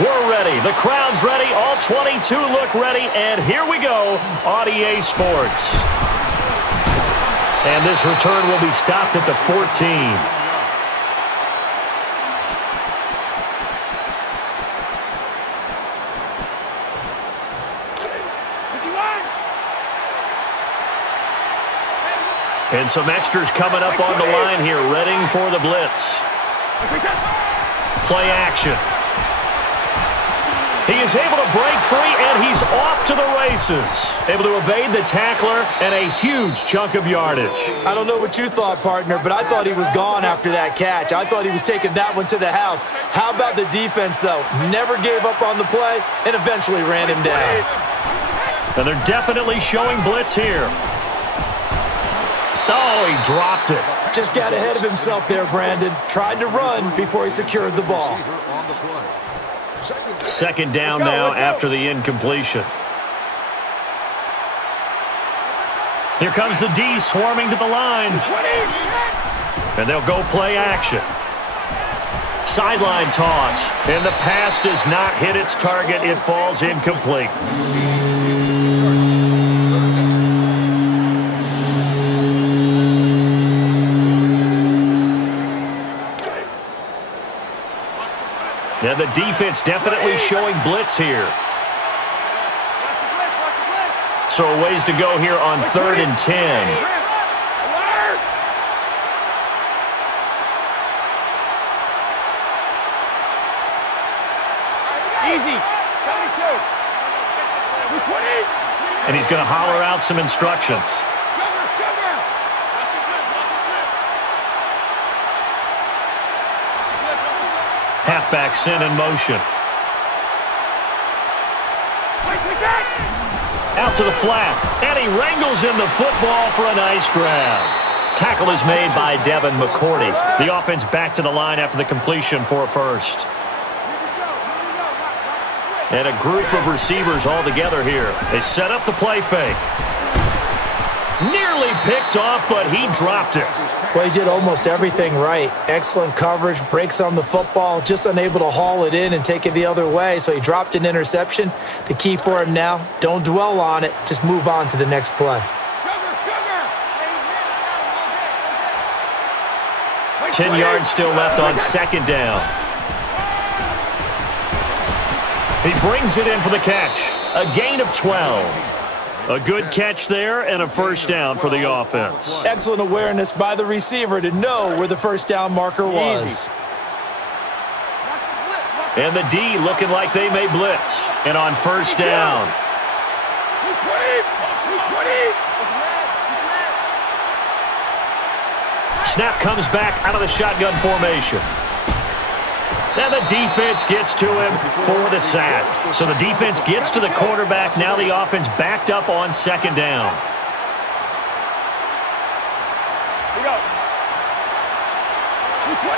We're ready. The crowd's ready. All 22 look ready. And here we go on EA Sports. And this return will be stopped at the 14. And some extras coming up on the line here, readying for the blitz. Play action. He is able to break free, and he's off to the races. Able to evade the tackler and a huge chunk of yardage. I don't know what you thought, partner, but I thought he was gone after that catch. I thought he was taking that one to the house. How about the defense, though? Never gave up on the play and eventually ran him down. And they're definitely showing blitz here. Oh, he dropped it. Just got ahead of himself there, Brandon. Tried to run before he secured the ball. Second down now after the incompletion. Here comes the D swarming to the line. And they'll go play action. Sideline toss. And the pass does not hit its target. It falls incomplete. And the defense definitely showing blitz here. So a ways to go here on 3rd and 10. Easy. And he's going to holler out some instructions. Halfback sent in motion. Out to the flat. And he wrangles in the football for a nice grab. Tackle is made by Devin McCourty. The offense back to the line after the completion for a first. And a group of receivers all together here. They set up the play fake. Nearly picked off, but he dropped it. Well, he did almost everything right. Excellent coverage, breaks on the football, just unable to haul it in and take it the other way, so he dropped an interception. The key for him now, don't dwell on it, just move on to the next play. 10 yards still left on 2nd down. He brings it in for the catch. A gain of 12. A good catch there and a first down for the offense. Excellent awareness by the receiver to know where the first down marker was. And the D looking like they may blitz. And on first down. Snap comes back out of the shotgun formation. And the defense gets to him for the sack. So the defense gets to the quarterback. Now the offense backed up on 2nd down. Here we go. 22.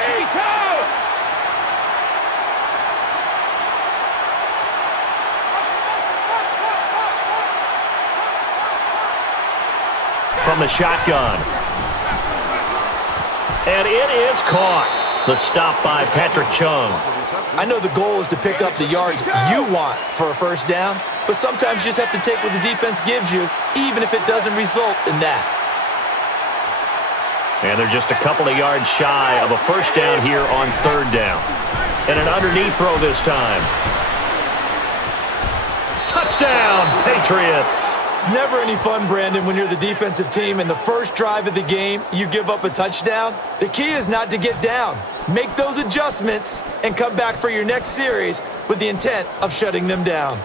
From the shotgun. And it is caught. The stop by Patrick Chung. I know the goal is to pick up the yards you want for a first down, but sometimes you just have to take what the defense gives you, even if it doesn't result in that. And they're just a couple of yards shy of a first down here on 3rd down. And an underneath throw this time. Touchdown, Patriots! It's never any fun, Brandon, when you're the defensive team and the first drive of the game, you give up a touchdown. The key is not to get down. Make those adjustments and come back for your next series with the intent of shutting them down.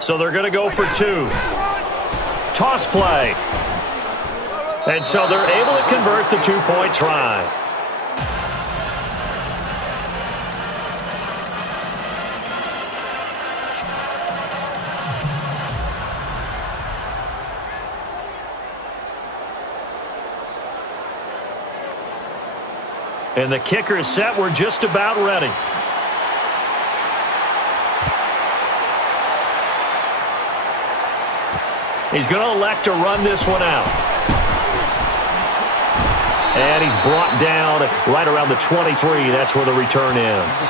So they're going to go for 2. Toss play. And so they're able to convert the 2-point try. And the kicker is set. We're just about ready. He's going to elect to run this one out. And he's brought down right around the 23. That's where the return ends.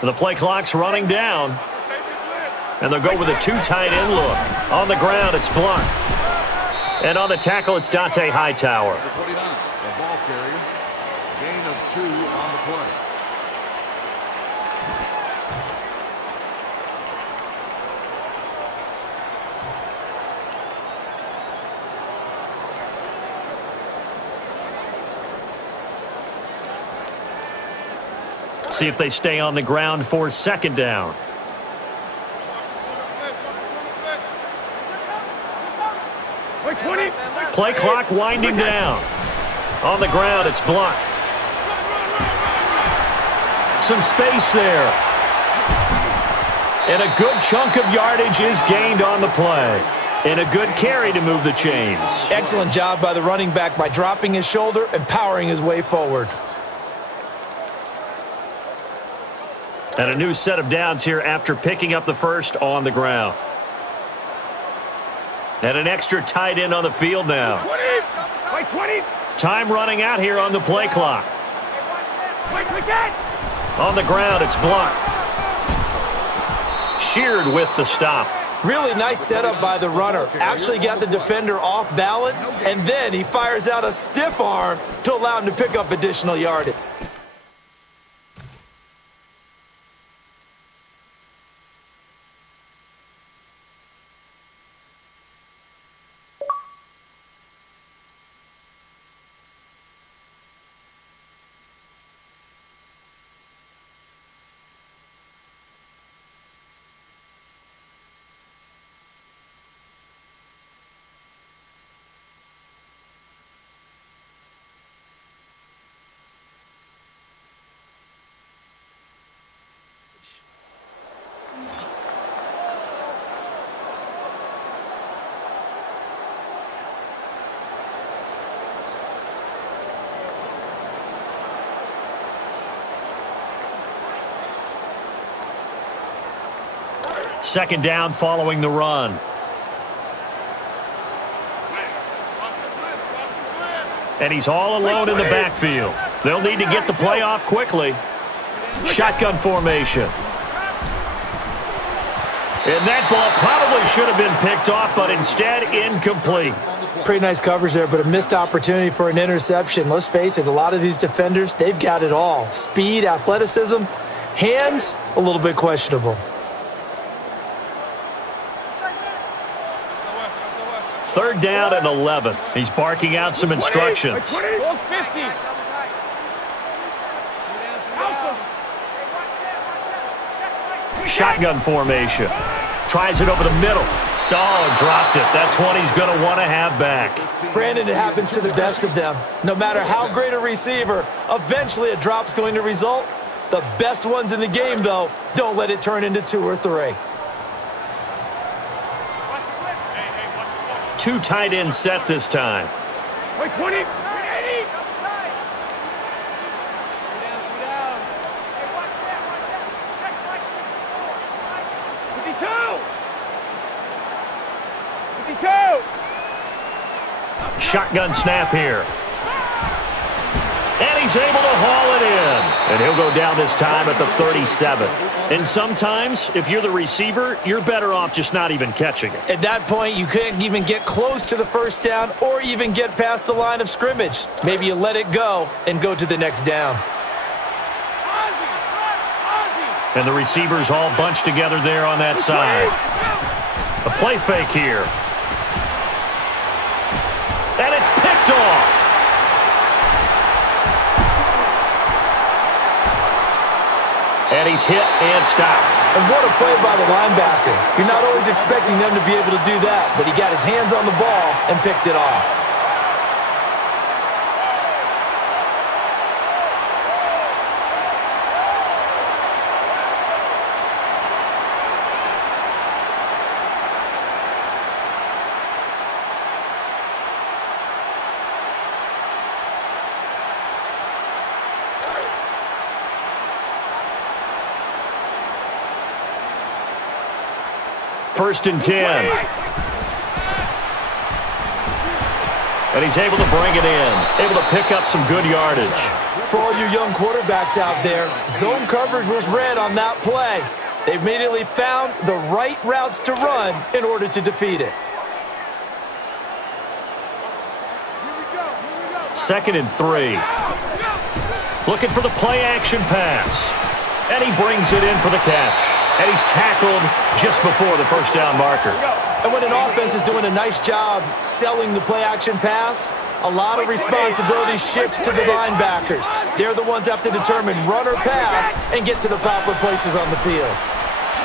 The play clock's running down. And they'll go with a 2 tight end look. On the ground, it's Blunt. And on the tackle, it's Dante Hightower. The 29, the ball carrier. Gain of 2 on the play. See if they stay on the ground for 2nd down. Play clock winding down. On the ground, it's Blunt. Some space there. And a good chunk of yardage is gained on the play. And a good carry to move the chains. Excellent job by the running back by dropping his shoulder and powering his way forward. And a new set of downs here after picking up the first on the ground. And an extra tight end on the field now. 20. Time running out here on the play clock. On the ground, it's Blunt. Sheared with the stop. Really nice setup by the runner. Actually got the defender off balance, and then he fires out a stiff arm to allow him to pick up additional yardage. Second down following the run. And he's all alone in the backfield. They'll need to get the play off quickly. Shotgun formation. And that ball probably should have been picked off, but instead incomplete. Pretty nice coverage there, but a missed opportunity for an interception. Let's face it, a lot of these defenders, they've got it all. Speed, athleticism, hands, a little bit questionable. Third down and 11. He's barking out some instructions. Shotgun formation. Tries it over the middle. Oh, dropped it. That's one he's going to want to have back. Brandon, it happens to the best of them. No matter how great a receiver, eventually a drop's going to result. The best ones in the game, though, don't let it turn into 2 or 3. 2 tight end set this time. Wait, 20. 80. Shotgun snap here. And he's able to haul it in. And he'll go down this time at the 37. And sometimes, if you're the receiver, you're better off just not even catching it. At that point, you couldn't even get close to the first down or even get past the line of scrimmage. Maybe you let it go and go to the next down. And the receivers all bunched together there on that side. A play fake here. And it's picked off. And he's hit and stopped. And what a play by the linebacker. You're not always expecting them to be able to do that, but he got his hands on the ball and picked it off. First and 10. And he's able to bring it in. Able to pick up some good yardage. For all you young quarterbacks out there, zone coverage was red on that play. They immediately found the right routes to run in order to defeat it. Second and 3. Looking for the play action pass. And he brings it in for the catch. And he's tackled just before the first down marker. And when an offense is doing a nice job selling the play-action pass, a lot of responsibility shifts to the linebackers. They're the ones that have to determine run or pass and get to the proper places on the field.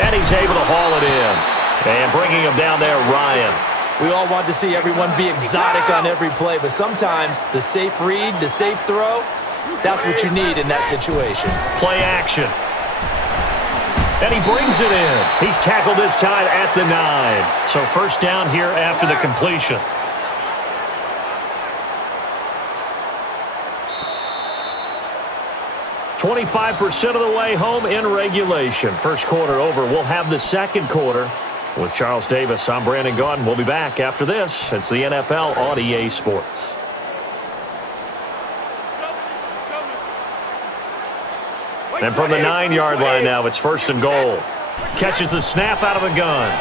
And he's able to haul it in. And bringing him down there, Ryan. We all want to see everyone be exotic on every play, but sometimes the safe read, the safe throw, that's what you need in that situation. Play action. And he brings it in. He's tackled this time at the 9. So first down here after the completion. .25% of the way home in regulation. First quarter over. We'll have the second quarter with Charles Davis. I'm Brandon Gaudin. We'll be back after this. It's the NFL on EA Sports. And from the 9-yard line now, it's first and goal. Catches the snap out of the gun.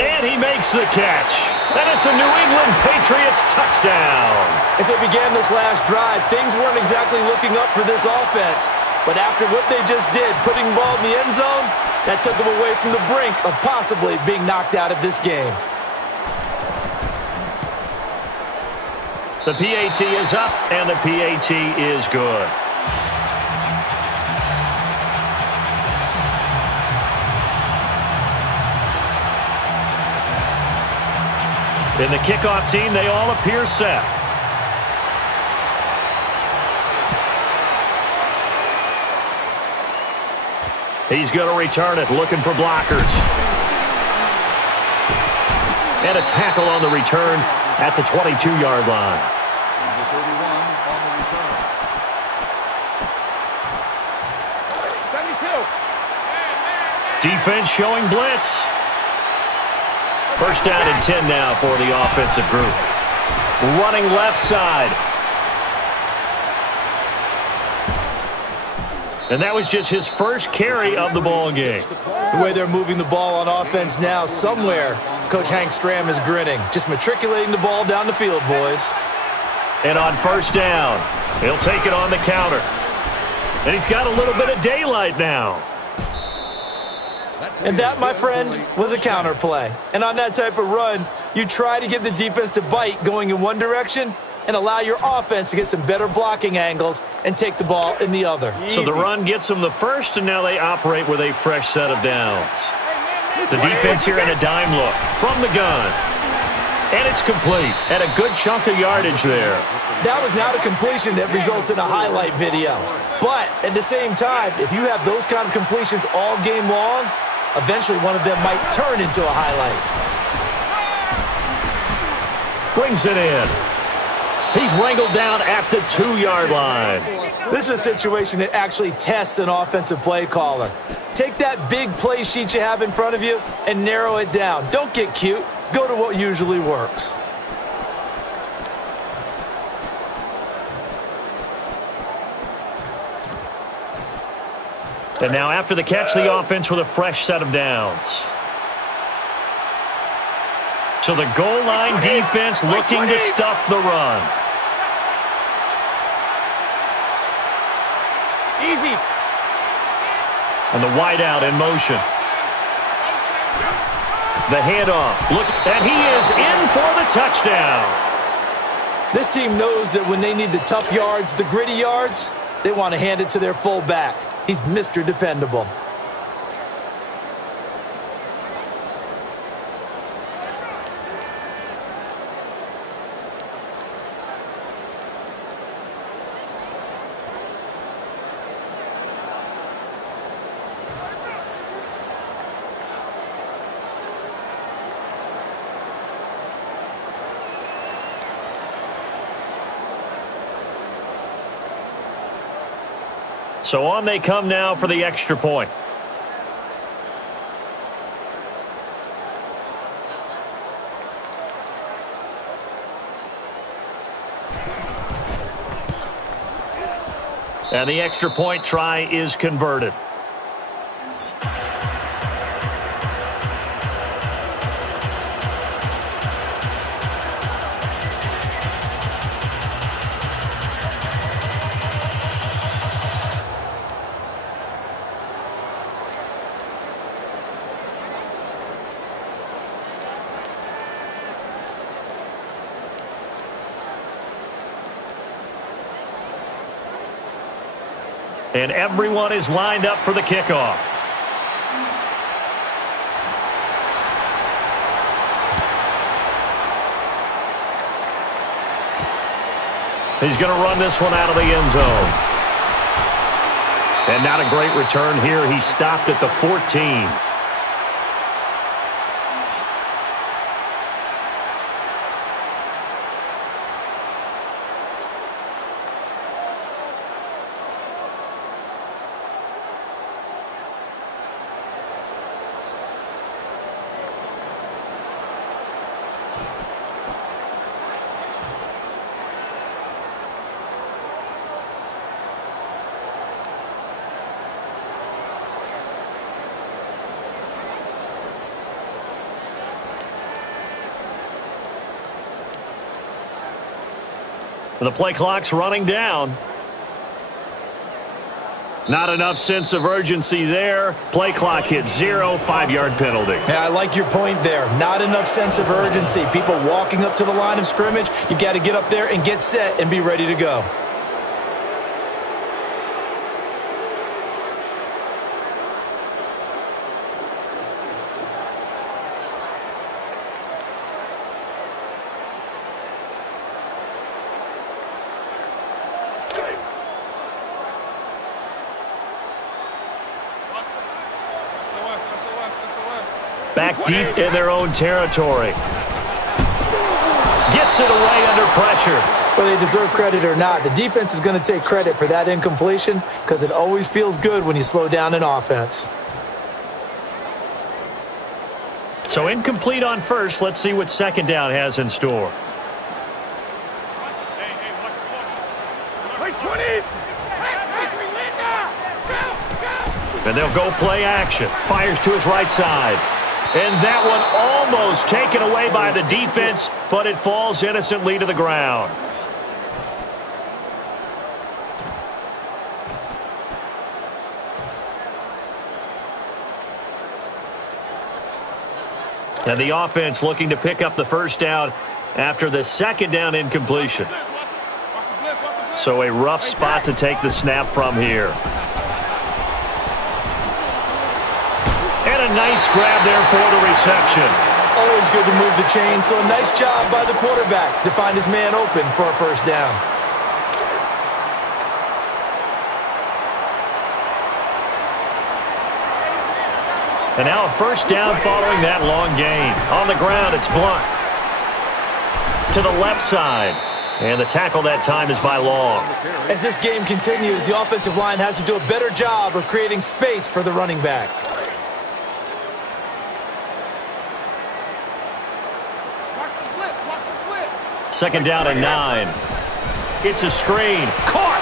And he makes the catch. And it's a New England Patriots touchdown. As they began this last drive, things weren't exactly looking up for this offense. But after what they just did, putting the ball in the end zone, that took them away from the brink of possibly being knocked out of this game. The PAT is up, and the PAT is good. In the kickoff team, they all appear set. He's going to return it, looking for blockers. And a tackle on the return at the 22-yard line. Number 31 on the return. 72. Defense showing blitz. First down and 10 now for the offensive group. Running left side. And that was just his first carry of the ball game. The way they're moving the ball on offense now, somewhere Coach Hank Stram is grinning. Just matriculating the ball down the field, boys. And on first down, he'll take it on the counter. And he's got a little bit of daylight now. And that, my friend, was a counter play. And on that type of run, you try to get the defense to bite going in one direction and allow your offense to get some better blocking angles and take the ball in the other. So the run gets them the first, and now they operate with a fresh set of downs. The defense here in a dime look from the gun. And it's complete. And a good chunk of yardage there. That was not a completion that results in a highlight video. But at the same time, if you have those kind of completions all game long, eventually one of them might turn into a highlight. Brings it in. He's wrangled down at the 2-yard line. This is a situation that actually tests an offensive play caller. Take that big play sheet you have in front of you and narrow it down. Don't get cute. Go to what usually works. And now after the catch, the offense with a fresh set of downs. So the goal line defense looking to stuff the run. Easy. And the wideout in motion. The handoff. Look, and he is in for the touchdown. This team knows that when they need the tough yards, the gritty yards, they want to hand it to their fullback. He's Mr. Dependable. So on they come now for the extra point. And the extra point try is converted. And everyone is lined up for the kickoff. He's going to run this one out of the end zone. And not a great return here. He stopped at the 14. The play clock's running down. Not enough sense of urgency there. Play clock hits 0, 5-yard penalty. Yeah, I like your point there. Not enough sense of urgency. People walking up to the line of scrimmage, you got to get up there and get set and be ready to go. Back deep in their own territory. Gets it away under pressure. Whether they deserve credit or not, the defense is going to take credit for that incompletion because it always feels good when you slow down an offense. So incomplete on first. Let's see what second down has in store. And they'll go play action. Fires to his right side. And that one almost taken away by the defense, but it falls innocently to the ground. And the offense looking to pick up the first down after the second down incompletion. So a rough spot to take the snap from here. And a nice grab there for the reception. always good to move the chain, so a nice job by the quarterback to find his man open for a first down. And now a first down following that long gain. On the ground, it's Blunt. To the left side. And the tackle that time is by Long. As this game continues, the offensive line has to do a better job of creating space for the running back. Second down and 9. It's a screen. Caught.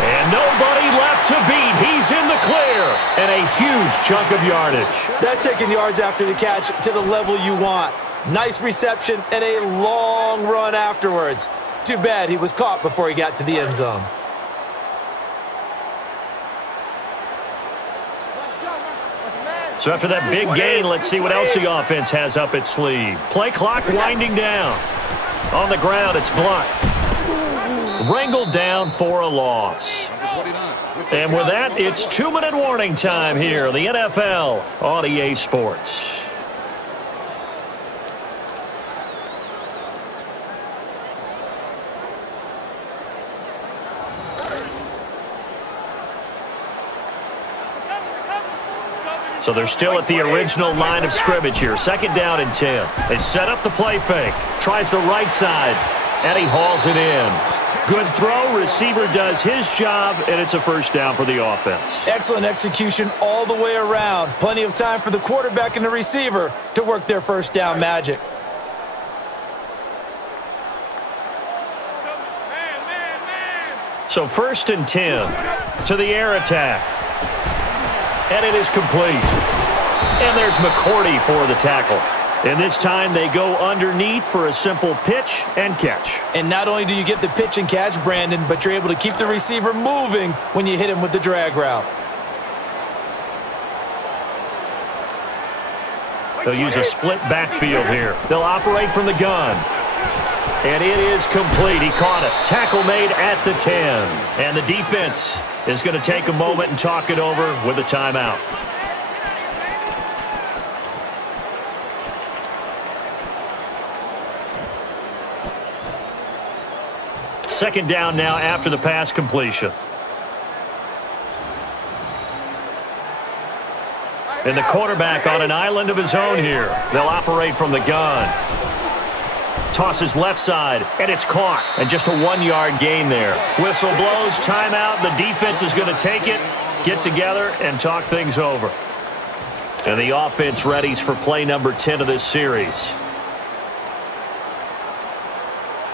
And nobody left to beat. He's in the clear. And a huge chunk of yardage. That's taking yards after the catch to the level you want. Nice reception and a long run afterwards. Too bad he was caught before he got to the end zone. So after that big gain, let's see what else the offense has up its sleeve. Play clock winding down. On the ground, it's Blunt. Wrangled down for a loss. And with that, it's 2-minute warning time here, the NFL on EA Sports. So they're still at the original line of scrimmage here. Second down and 10. They set up the play fake. Tries the right side. And he hauls it in. Good throw. Receiver does his job. And it's a first down for the offense. Excellent execution all the way around. Plenty of time for the quarterback and the receiver to work their first down magic. So first and 10 to the air attack. And it is complete. And there's McCourty for the tackle. And this time they go underneath for a simple pitch and catch. And not only do you get the pitch and catch, Brandon, but you're able to keep the receiver moving when you hit him with the drag route. They'll use a split backfield here. They'll operate from the gun. And it is complete. He caught it. Tackle made at the 10. And the defense is going to take a moment and talk it over with a timeout. Second down now after the pass completion. And the quarterback on an island of his own here. They'll operate from the gun. Tosses left side, and it's caught. And just a 1-yard gain there. Whistle blows, timeout. The defense is going to take it, get together, and talk things over. And the offense readies for play number 10 of this series.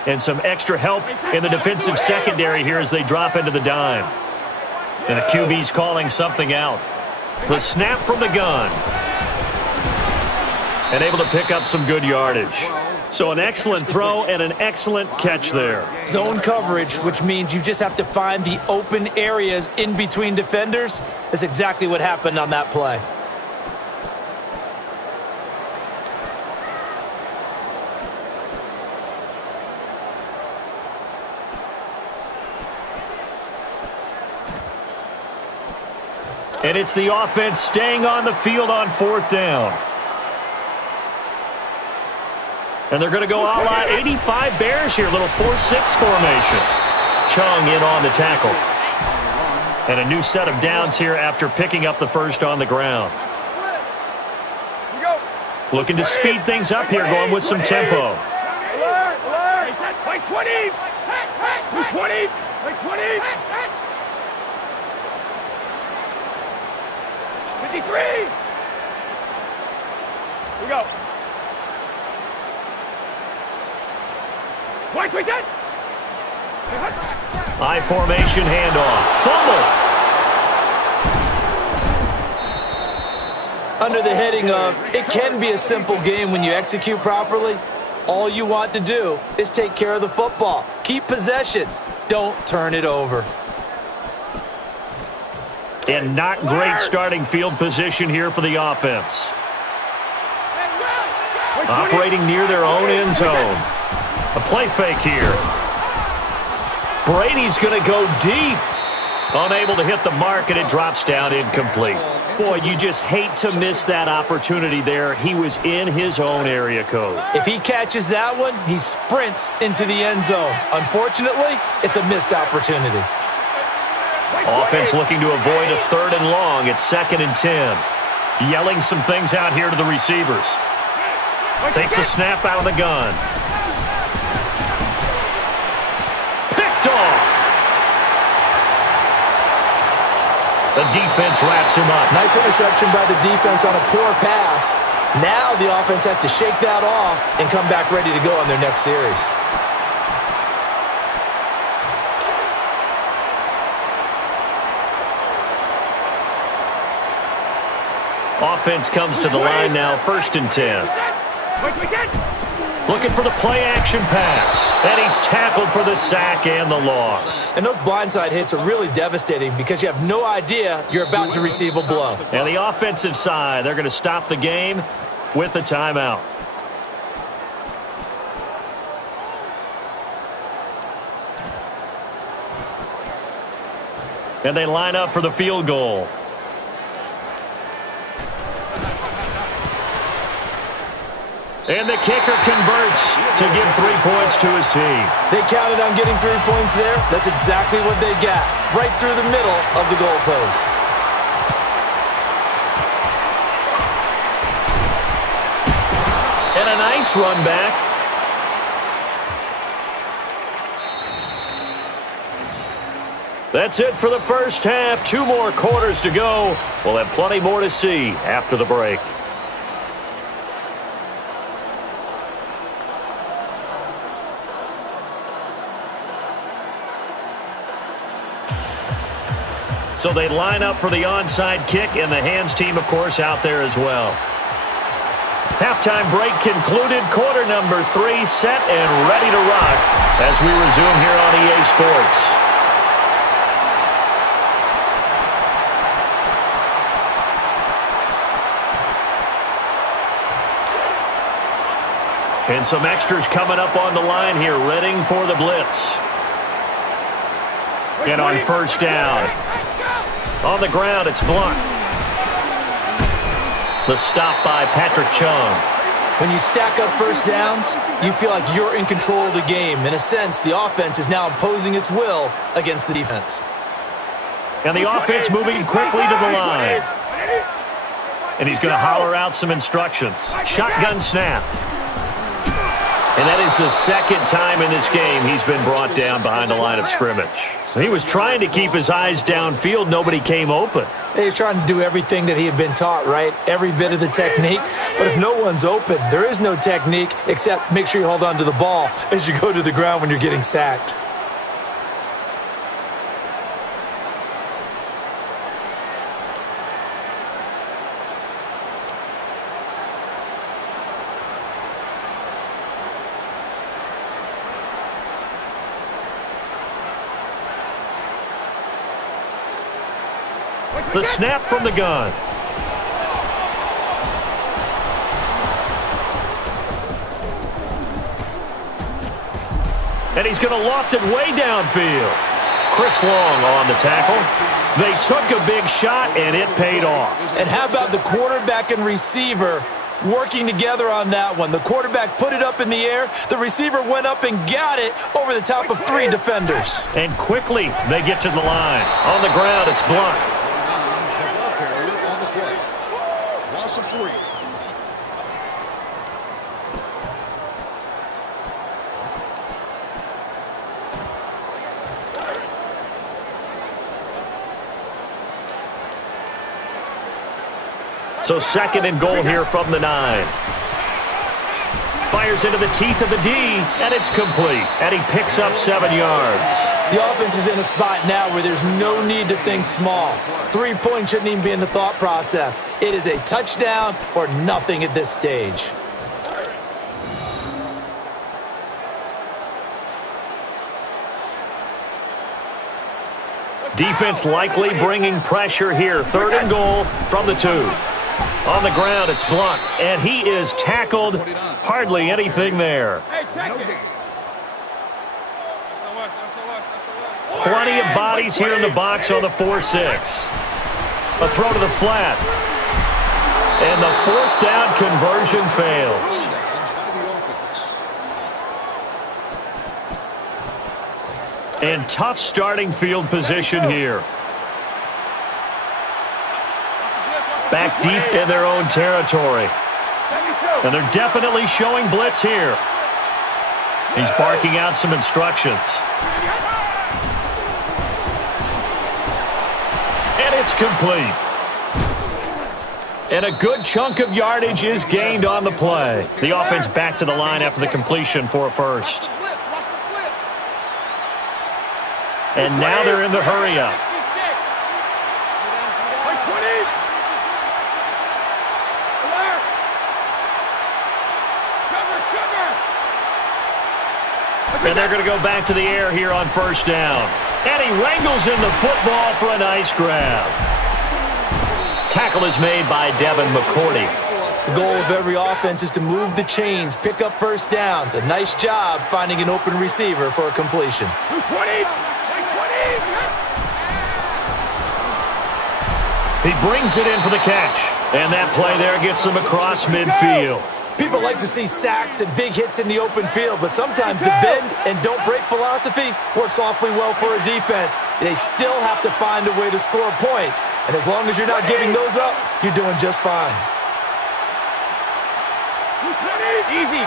And some extra help in the defensive secondary here as they drop into the dime. And the QB's calling something out. The snap from the gun. And able to pick up some good yardage. So an excellent throw and an excellent catch there. Zone coverage, which means you just have to find the open areas in between defenders. That's exactly what happened on that play. And it's the offense staying on the field on fourth down. And they're going to go a la 85 Bears here. Little 4-6 formation. Chung in on the tackle. And a new set of downs here after picking up the first on the ground. Looking to speed things up here, going with some tempo. Play 20! Play 20! Play 20! 53! Here we go. White, we set! High formation handoff. Fumble. Under the heading of, it can be a simple game when you execute properly. All you want to do is take care of the football. Keep possession. Don't turn it over. And not great starting field position here for the offense. Operating near their own end zone. A play fake here. Brady's going to go deep. Unable to hit the mark, and it drops down incomplete. Boy, you just hate to miss that opportunity there. He was in his own area code. If he catches that one, he sprints into the end zone. Unfortunately, it's a missed opportunity. Offense looking to avoid a 3rd and long. It's 2nd and 10. Yelling some things out here to the receivers. Takes a snap out of the gun. Picked off. The defense wraps him up. Nice interception by the defense on a poor pass. Now the offense has to shake that off and come back ready to go on their next series. Offense comes to the line now, 1st and 10. Looking for the play-action pass. And he's tackled for the sack and the loss. And those blindside hits are really devastating because you have no idea you're about to receive a blow. And the offensive side, they're going to stop the game with a timeout. And they line up for the field goal. And the kicker converts to give 3 points to his team. They counted on getting 3 points there. That's exactly what they got, right through the middle of the goalpost. And a nice run back. That's it for the first half. 2 more quarters to go. We'll have plenty more to see after the break. So they line up for the onside kick, and the hands team, of course, out there as well. Halftime break concluded. Quarter number 3 set and ready to rock as we resume here on EA Sports. And some extras coming up on the line here, readying for the blitz. And on 1st down. On the ground, it's Blunt. The stop by Patrick Chung. When you stack up 1st downs, you feel like you're in control of the game. In a sense, the offense is now imposing its will against the defense. And the offense moving quickly to the line. And he's going to holler out some instructions. Shotgun snap. And that is the 2nd time in this game he's been brought down behind the line of scrimmage. He was trying to keep his eyes downfield. Nobody came open. He's trying to do everything that he had been taught, right? Every bit of the technique. But if no one's open, there is no technique except make sure you hold on to the ball as you go to the ground when you're getting sacked. The snap from the gun. And he's going to loft it way downfield. Chris Long on the tackle. They took a big shot, and it paid off. And how about the quarterback and receiver working together on that one? The quarterback put it up in the air. The receiver went up and got it over the top of 3 defenders. And quickly, they get to the line. On the ground, it's Blunt. Loss of 3. So 2nd and goal here from the 9. Fires into the teeth of the D, and it's complete. And he picks up 7 yards. The offense is in a spot now where there's no need to think small. 3 points shouldn't even be in the thought process. It is a touchdown or nothing at this stage. Defense likely bringing pressure here. 3rd and goal from the 2. On the ground, it's Blunt, and he is tackled. Hardly anything there. Plenty of bodies here in the box on the 4-6. A throw to the flat. And the fourth down conversion fails. And tough starting field position here. Back deep in their own territory. And they're definitely showing blitz here. He's barking out some instructions. And it's complete. And a good chunk of yardage is gained on the play. The offense back to the line after the completion for a first. And now they're in the hurry-up. And they're going to go back to the air here on first down. And he wrangles in the football for a nice grab. Tackle is made by Devin McCourty. The goal of every offense is to move the chains, pick up first downs. A nice job finding an open receiver for a completion. 220. He brings it in for the catch. And that play there gets them across midfield. People like to see sacks and big hits in the open field, but sometimes the bend and don't break philosophy works awfully well for a defense. They still have to find a way to score points, and as long as you're not giving those up, you're doing just fine. Easy.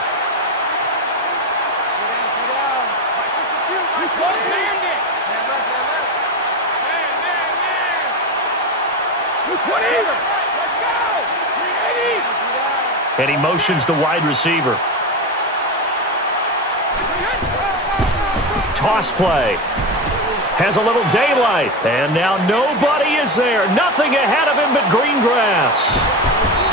And he motions the wide receiver. Toss play. Has a little daylight. And now nobody is there. Nothing ahead of him but green grass.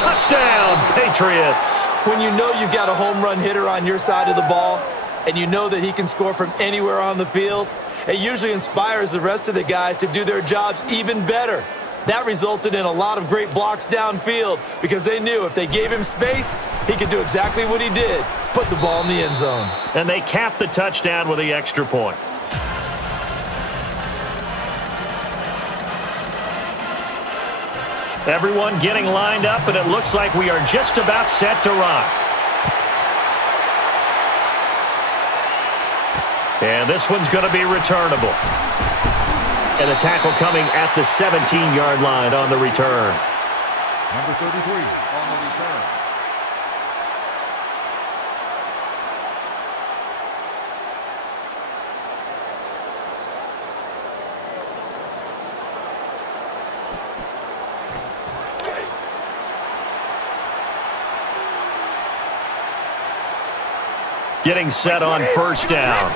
Touchdown, Patriots. When you know you've got a home run hitter on your side of the ball, and you know that he can score from anywhere on the field, it usually inspires the rest of the guys to do their jobs even better. That resulted in a lot of great blocks downfield because they knew if they gave him space, he could do exactly what he did, put the ball in the end zone. And they capped the touchdown with the extra point. Everyone getting lined up, and it looks like we are just about set to rock. And this one's going to be returnable. And a tackle coming at the 17-yard line on the return. Number 33 on the return. Getting set on first down.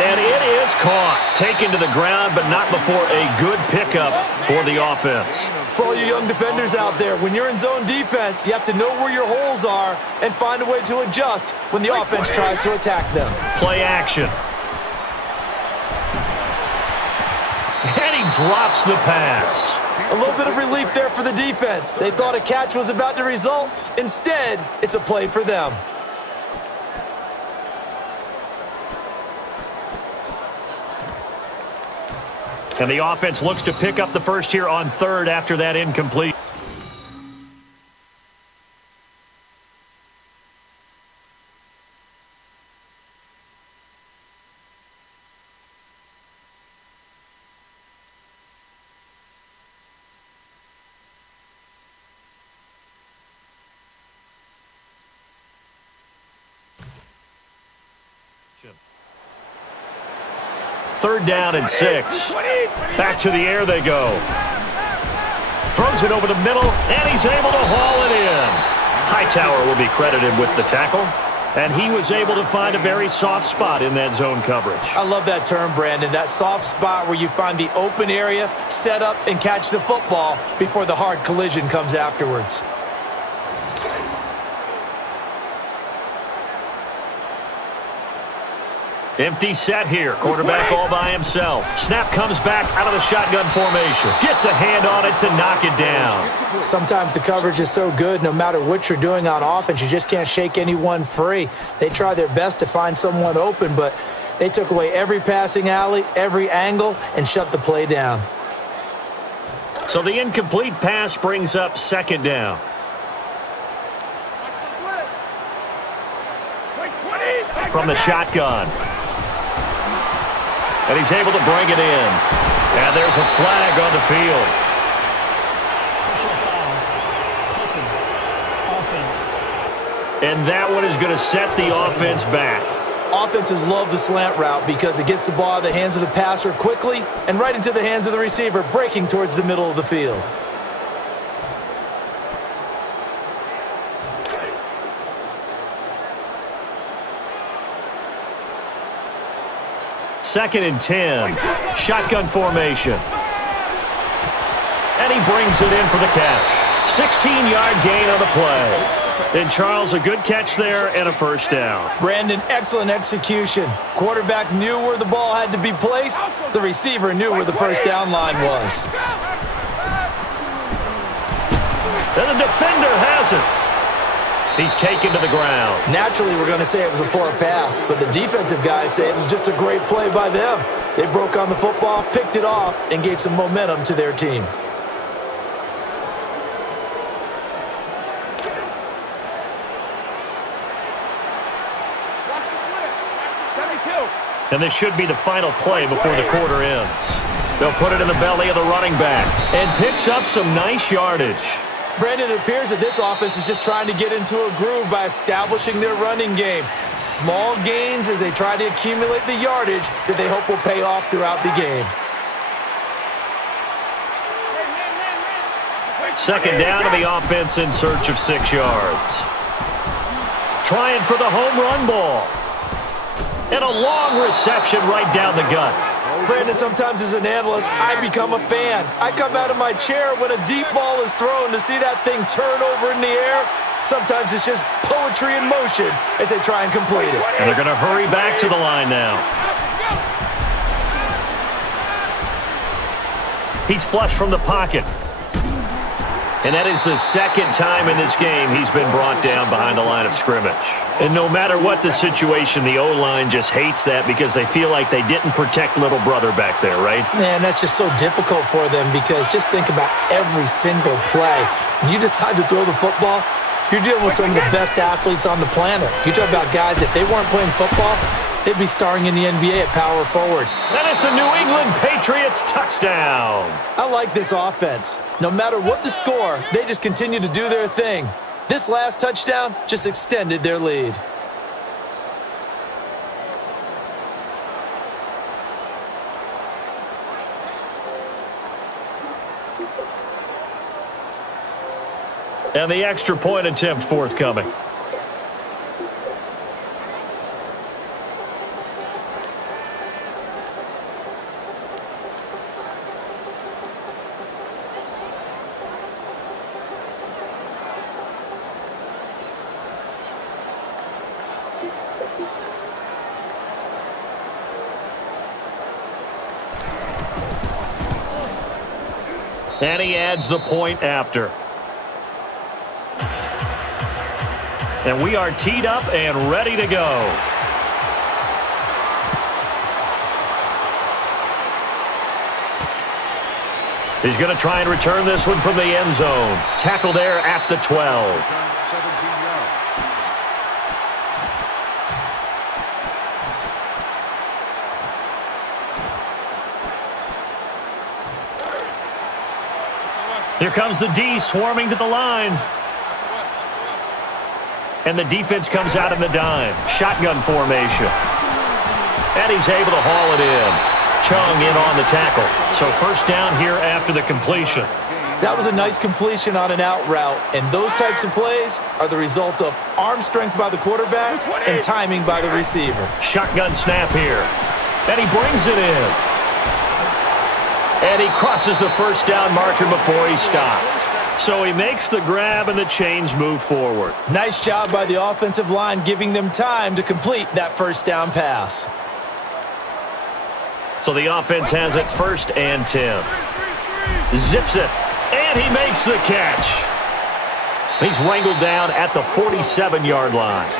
And it is caught. Taken to the ground, but not before a good pickup for the offense. For all you young defenders out there, when you're in zone defense, you have to know where your holes are and find a way to adjust when the offense tries to attack them. Play action. And he drops the pass. A little bit of relief there for the defense. They thought a catch was about to result. Instead, it's a play for them. And the offense looks to pick up the first here on third after that incomplete. Third down and 6. Back to the air they go. Throws it over the middle, and he's able to haul it in. Hightower will be credited with the tackle, and he was able to find a very soft spot in that zone coverage. I love that term, Brandon. That soft spot where you find the open area, set up, and catch the football before the hard collision comes afterwards. Empty set here. Quarterback all by himself. Snap comes back out of the shotgun formation. Gets a hand on it to knock it down. Sometimes the coverage is so good, no matter what you're doing on offense, you just can't shake anyone free. They try their best to find someone open, but They took away every passing alley, every angle, and shut the play down. So the incomplete pass brings up second down. From the shotgun. And he's able to bring it in. And there's a flag on the field. Personal foul. Clipping. Offense. And that one is going to set the offense back. Offenses love the slant route because it gets the ball out of the hands of the passer quickly and right into the hands of the receiver, breaking towards the middle of the field. Second and 10. Shotgun formation. And he brings it in for the catch. 16-yard gain on the play. And Charles, a good catch there and a first down. Brandon, excellent execution. Quarterback knew where the ball had to be placed. The receiver knew where the first down line was. And the defender has it. He's taken to the ground. Naturally, we're going to say it was a poor pass, but the defensive guys say it was just a great play by them. They broke on the football, picked it off, and gave some momentum to their team. And this should be the final play before the quarter ends. They'll put it in the belly of the running back and picks up some nice yardage. Brandon, it appears that this offense is just trying to get into a groove by establishing their running game. Small gains as they try to accumulate the yardage that they hope will pay off throughout the game. Second down to the offense in search of 6 yards. Trying for the home run ball. And a long reception right down the gut. Brandon, sometimes as an analyst, I become a fan. I come out of my chair when a deep ball is thrown to see that thing turn over in the air. Sometimes it's just poetry in motion as they try and complete it. And they're going to hurry back to the line now. He's flushed from the pocket. And that is the second time in this game he's been brought down behind the line of scrimmage. And no matter what the situation, the O-line just hates that because they feel like they didn't protect little brother back there, right? Man, that's just so difficult for them because just think about every single play. When you decide to throw the football, you're dealing with some of the best athletes on the planet. You talk about guys, if they weren't playing football, they'd be starring in the NBA at power forward. And it's a New England Patriots touchdown. I like this offense. No matter what the score, they just continue to do their thing. This last touchdown just extended their lead. And the extra point attempt forthcoming. And he adds the point after. And we are teed up and ready to go. He's going to try and return this one from the end zone. Tackle there at the 12. Here comes the D swarming to the line. And the defense comes out in the dime. Shotgun formation. And he's able to haul it in. Chung in on the tackle. So first down here after the completion. That was a nice completion on an out route. And those types of plays are the result of arm strength by the quarterback and timing by the receiver. Shotgun snap here. And he brings it in. And he crosses the first down marker before he stopped. So he makes the grab and the chains move forward. Nice job by the offensive line giving them time to complete that first down pass. So the offense has it first and 10. Zips it. And he makes the catch. He's wrangled down at the 47-yard line.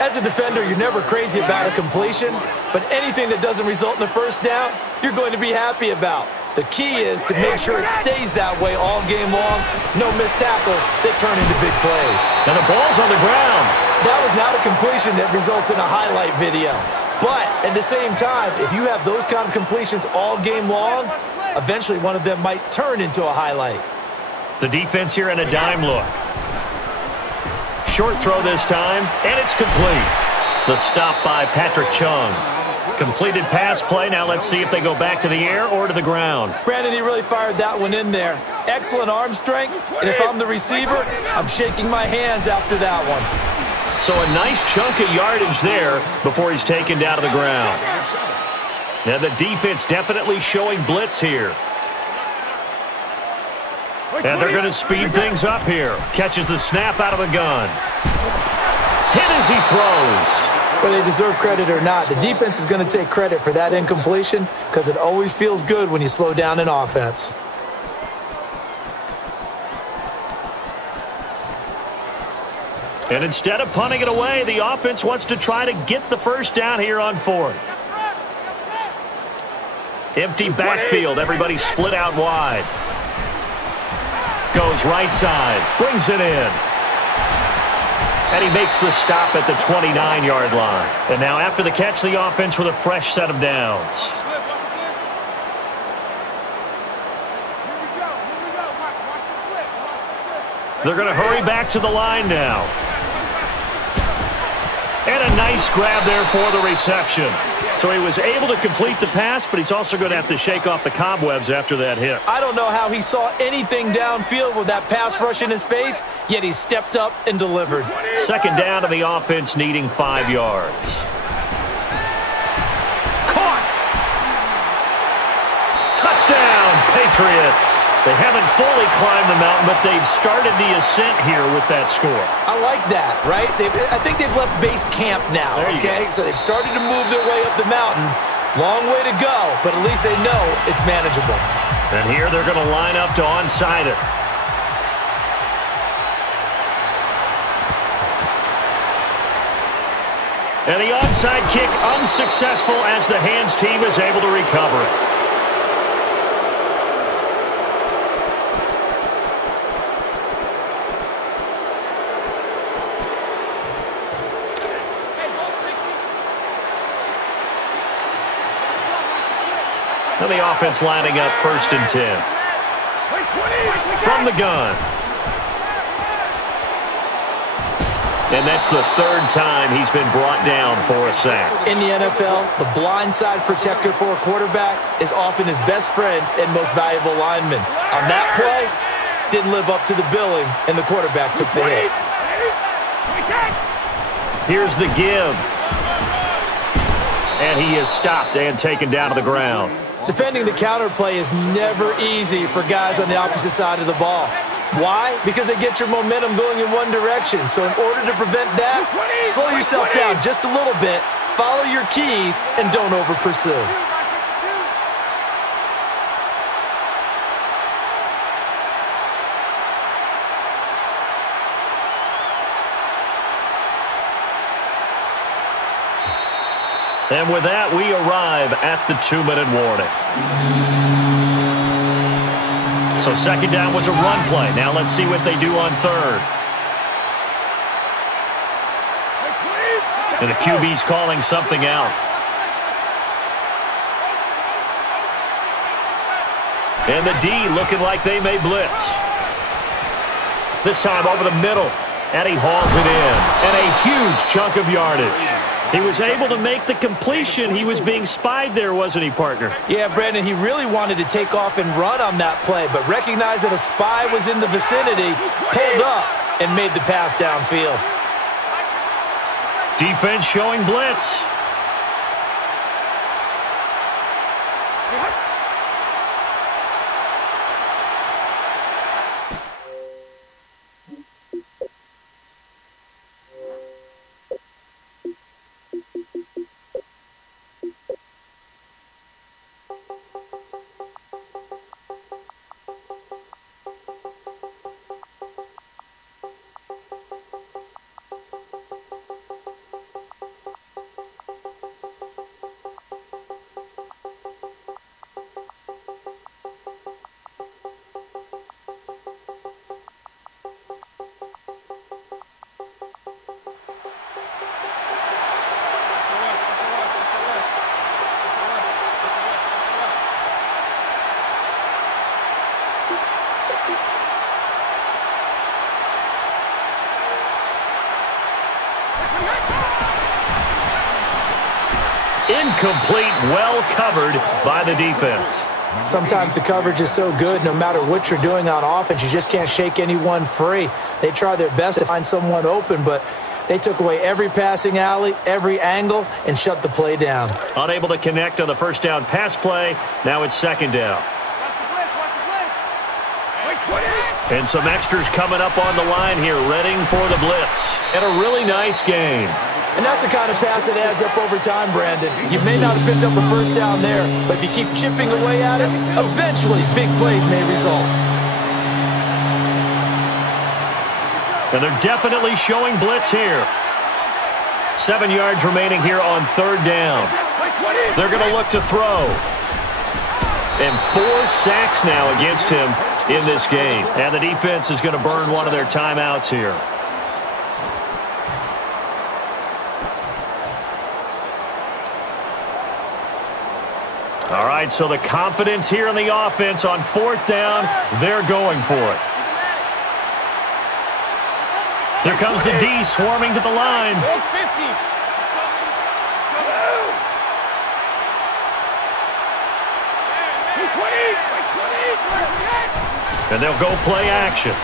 As a defender, you're never crazy about a completion, but anything that doesn't result in a first down, you're going to be happy about. The key is to make sure it stays that way all game long. No missed tackles that turn into big plays. And the ball's on the ground. That was not a completion that results in a highlight video. But at the same time, if you have those kind of completions all game long, eventually one of them might turn into a highlight. The defense here in a dime look. Short throw this time, and it's complete. The stop by Patrick Chung. Completed pass play. Now let's see if they go back to the air or to the ground. Brandon, he really fired that one in there. Excellent arm strength, and if I'm the receiver, I'm shaking my hands after that one. So a nice chunk of yardage there before he's taken down to the ground. And the defense definitely showing blitz here. And they're going to speed things up here. Catches the snap out of the gun. Hit as he throws. Whether they deserve credit or not, the defense is going to take credit for that incompletion because it always feels good when you slow down an offense. And instead of punting it away, the offense wants to try to get the first down here on fourth. Empty backfield. Everybody split out wide. Goes right side. Brings it in. And he makes the stop at the 29-yard line. And now after the catch, the offense with a fresh set of downs. They're going to hurry back to the line now. And a nice grab there for the reception. So he was able to complete the pass, but he's also going to have to shake off the cobwebs after that hit. I don't know how he saw anything downfield with that pass rush in his face, yet he stepped up and delivered. Second down to the offense needing 5 yards. Caught! Touchdown, Patriots! They haven't fully climbed the mountain, but they've started the ascent here with that score. I like that, right? I think they've left base camp now, okay? So they've started to move their way up the mountain. Long way to go, but at least they know it's manageable. And here they're going to line up to onside it. And the onside kick unsuccessful as the hands team is able to recover it. And the offense lining up 1st and 10. From the gun. And that's the 3rd time he's been brought down for a sack. In the NFL, the blindside protector for a quarterback is often his best friend and most valuable lineman. On that play, didn't live up to the billing, and the quarterback took the hit. Here's the give. And he is stopped and taken down to the ground. Defending the counterplay is never easy for guys on the opposite side of the ball. Why? Because they get your momentum going in one direction. So in order to prevent that, slow yourself down just a little bit, follow your keys, and don't over-pursue. And with that, we arrive at the 2-minute warning. So second down was a run play. Now let's see what they do on 3rd. And the QB's calling something out. And the D looking like they may blitz. This time over the middle. And he hauls it in. And a huge chunk of yardage. He was able to make the completion. He was being spied there, wasn't he, partner? Yeah, Brandon, he really wanted to take off and run on that play, but recognized that a spy was in the vicinity, pulled up, and made the pass downfield. Defense showing blitz. Incomplete, well covered by the defense. Sometimes the coverage is so good, no matter what you're doing on offense, you just can't shake anyone free. They try their best to find someone open, but they took away every passing alley, every angle, and shut the play down. Unable to connect on the first down pass play. Now it's second down. And some extras coming up on the line here, readying for the blitz. And a really nice game. And that's the kind of pass that adds up over time, Brandon. You may not have picked up a first down there, but if you keep chipping away at it, eventually big plays may result. And they're definitely showing blitz here. 7 yards remaining here on third down. They're going to look to throw. And 4 sacks now against him in this game. And the defense is going to burn one of their timeouts here. All right, so the confidence here in the offense on fourth down, they're going for it. Here comes the D swarming to the line. And they'll go play action.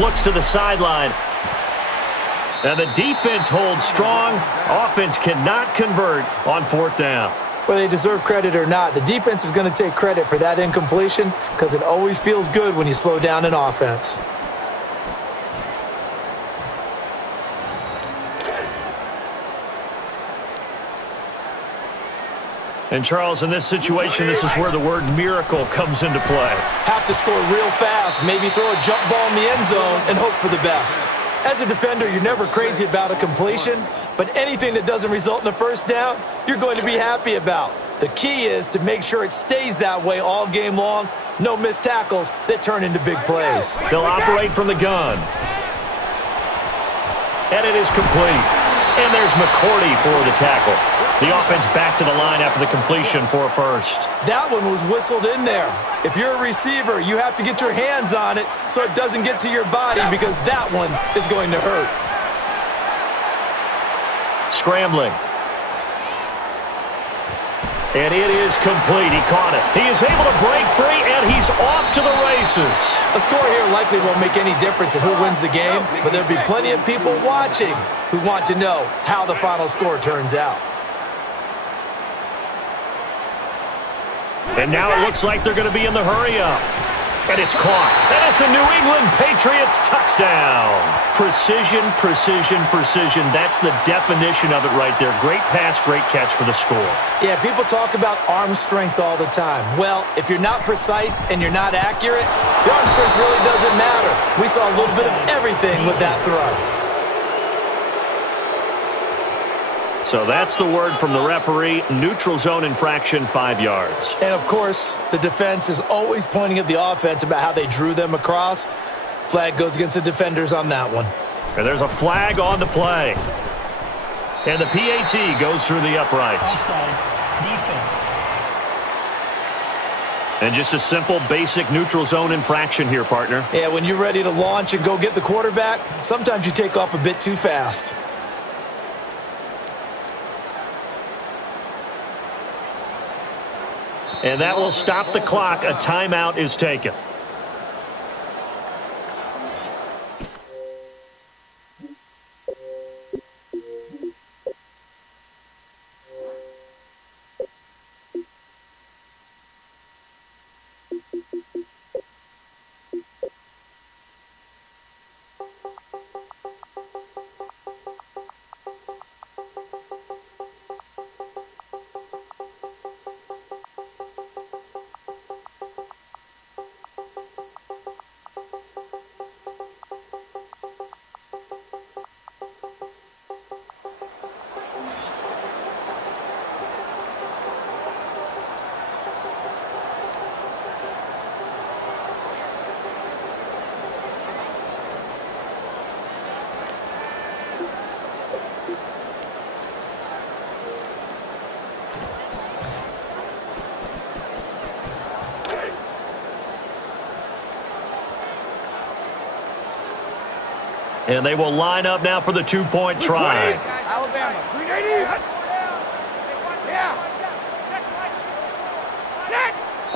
Looks to the sideline. And the defense holds strong. Offense cannot convert on fourth down. Whether they deserve credit or not, the defense is going to take credit for that incompletion because it always feels good when you slow down an offense. And, Charles, in this situation, this is where the word miracle comes into play. Have to score real fast, maybe throw a jump ball in the end zone and hope for the best. As a defender, you're never crazy about a completion, but anything that doesn't result in a first down, you're going to be happy about. The key is to make sure it stays that way all game long. No missed tackles that turn into big plays. They'll operate from the gun. And it is complete. And there's McCourty for the tackle. The offense back to the line after the completion for a first. That one was whistled in there. If you're a receiver, you have to get your hands on it so it doesn't get to your body because that one is going to hurt. Scrambling. And it is complete. He caught it. He is able to break free, and he's off to the races. A score here likely won't make any difference in who wins the game, but there'll be plenty of people watching who want to know how the final score turns out. And now it looks like they're going to be in the hurry-up. And it's caught. And it's a New England Patriots touchdown. Precision, precision, precision. That's the definition of it right there. Great pass, great catch for the score. Yeah, people talk about arm strength all the time. Well, if you're not precise and you're not accurate, your arm strength really doesn't matter. We saw a little bit of everything with that throw. So that's the word from the referee. Neutral zone infraction, 5 yards. And, of course, the defense is always pointing at the offense about how they drew them across. Flag goes against the defenders on that one. And there's a flag on the play. And the PAT goes through the uprights. Offside. Defense. And just a simple, basic neutral zone infraction here, partner. Yeah, when you're ready to launch and go get the quarterback, sometimes you take off a bit too fast. And that will stop the clock. A timeout is taken. And they will line up now for the two-point try. Alabama. 380.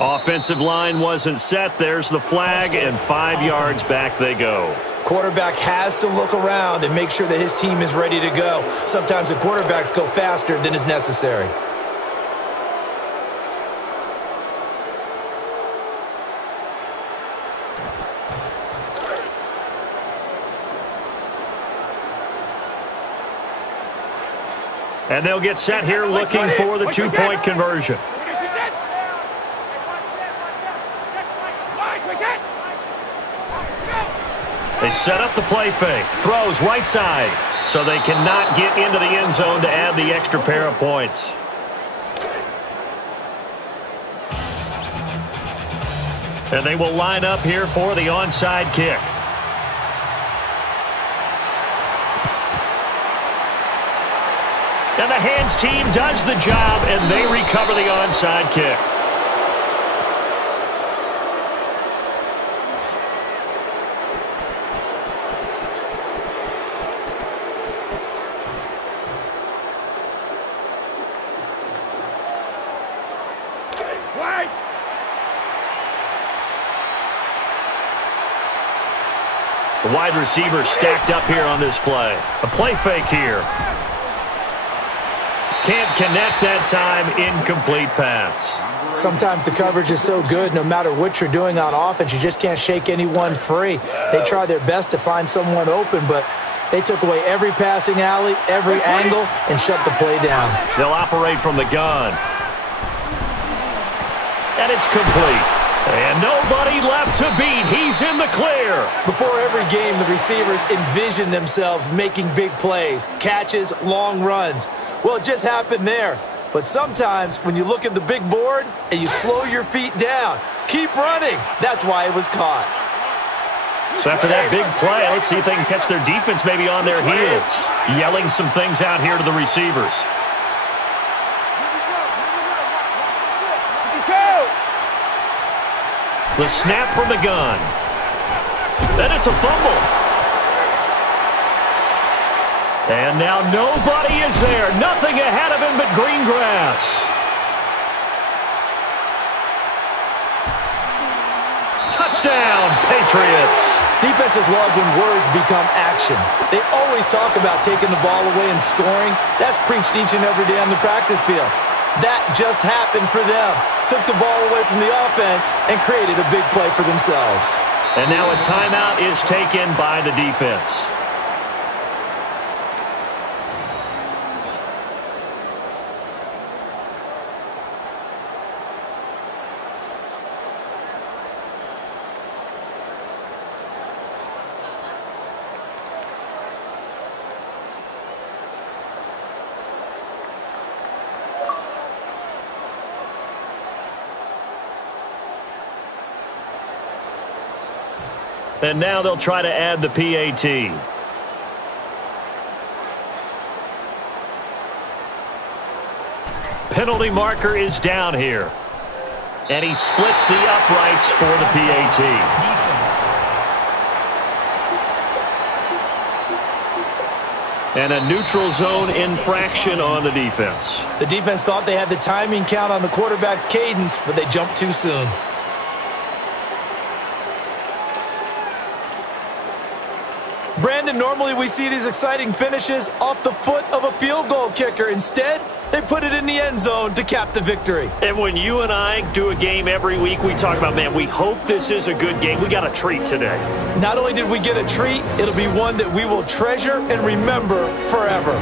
Offensive line wasn't set. There's the flag, and 5 yards back they go. Quarterback has to look around and make sure that his team is ready to go. Sometimes the quarterbacks go faster than is necessary. And they'll get set here looking for the two-point conversion. They set up the play fake. Throws right side. So they cannot get into the end zone to add the extra pair of points. And they will line up here for the onside kick. And the hands team does the job, and they recover the onside kick. The wide receiver stacked up here on this play. A play fake here. Can't connect that time. Incomplete pass. Sometimes the coverage is so good, no matter what you're doing on offense, you just can't shake anyone free. They try their best to find someone open, but they took away every passing alley, every angle, and shut the play down. They'll operate from the gun. And it's complete. And nobody left to beat. He's in the clear. Before every game, the receivers envision themselves making big plays, catches, long runs. Well, it just happened there. But sometimes when you look at the big board and you slow your feet down, keep running. That's why it was caught. So after that big play, let's see if they can catch their defense maybe on their heels. Yelling some things out here to the receivers. The snap from the gun. Then it's a fumble. And now nobody is there. Nothing ahead of him but green grass. Touchdown, Patriots. Defenses love when words become action. They always talk about taking the ball away and scoring. That's preached each and every day on the practice field. That just happened for them. Took the ball away from the offense and created a big play for themselves. And now a timeout is taken by the defense. And now they'll try to add the PAT. Penalty marker is down here. And he splits the uprights for the PAT. Defense. And a neutral zone infraction on the defense. The defense thought they had the timing count on the quarterback's cadence, but they jumped too soon. Brandon, normally we see these exciting finishes off the foot of a field goal kicker. Instead, they put it in the end zone to cap the victory. And when you and I do a game every week, we talk about, man, we hope this is a good game. We got a treat today. Not only did we get a treat, it'll be one that we will treasure and remember forever.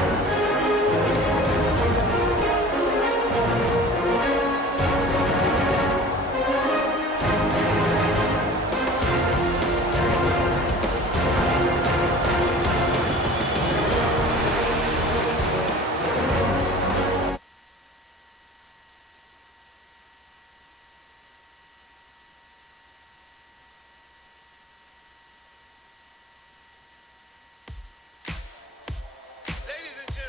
Ladies and gentlemen.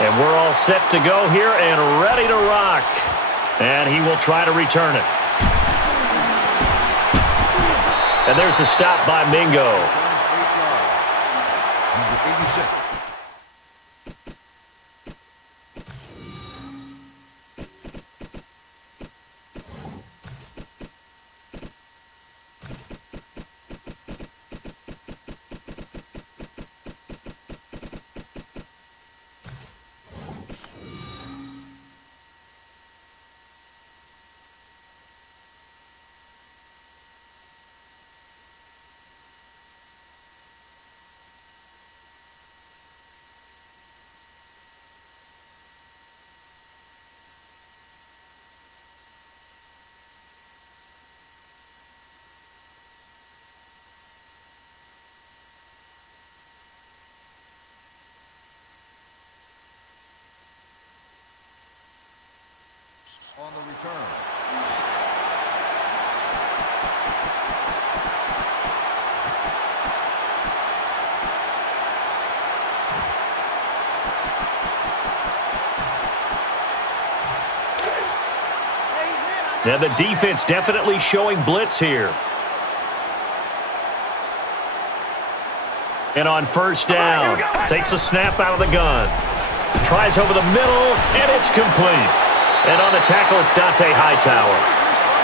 And we're all set to go here and ready to rock. And he will try to return it. And there's a stop by Mingo. Number 86. On the return. Now the defense definitely showing blitz here. And on first down, takes a snap out of the gun. Tries over the middle, and it's complete. And on the tackle, it's Dante Hightower.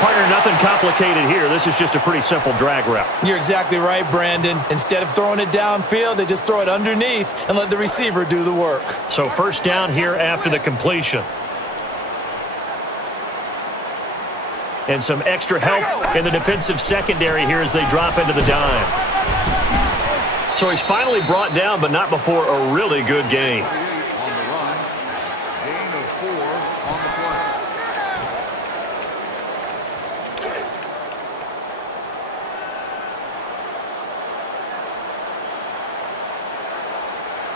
Partner, nothing complicated here. This is just a pretty simple drag route. You're exactly right, Brandon. Instead of throwing it downfield, they just throw it underneath and let the receiver do the work. So first down here after the completion. And some extra help in the defensive secondary here as they drop into the dime. So he's finally brought down, but not before a really good game.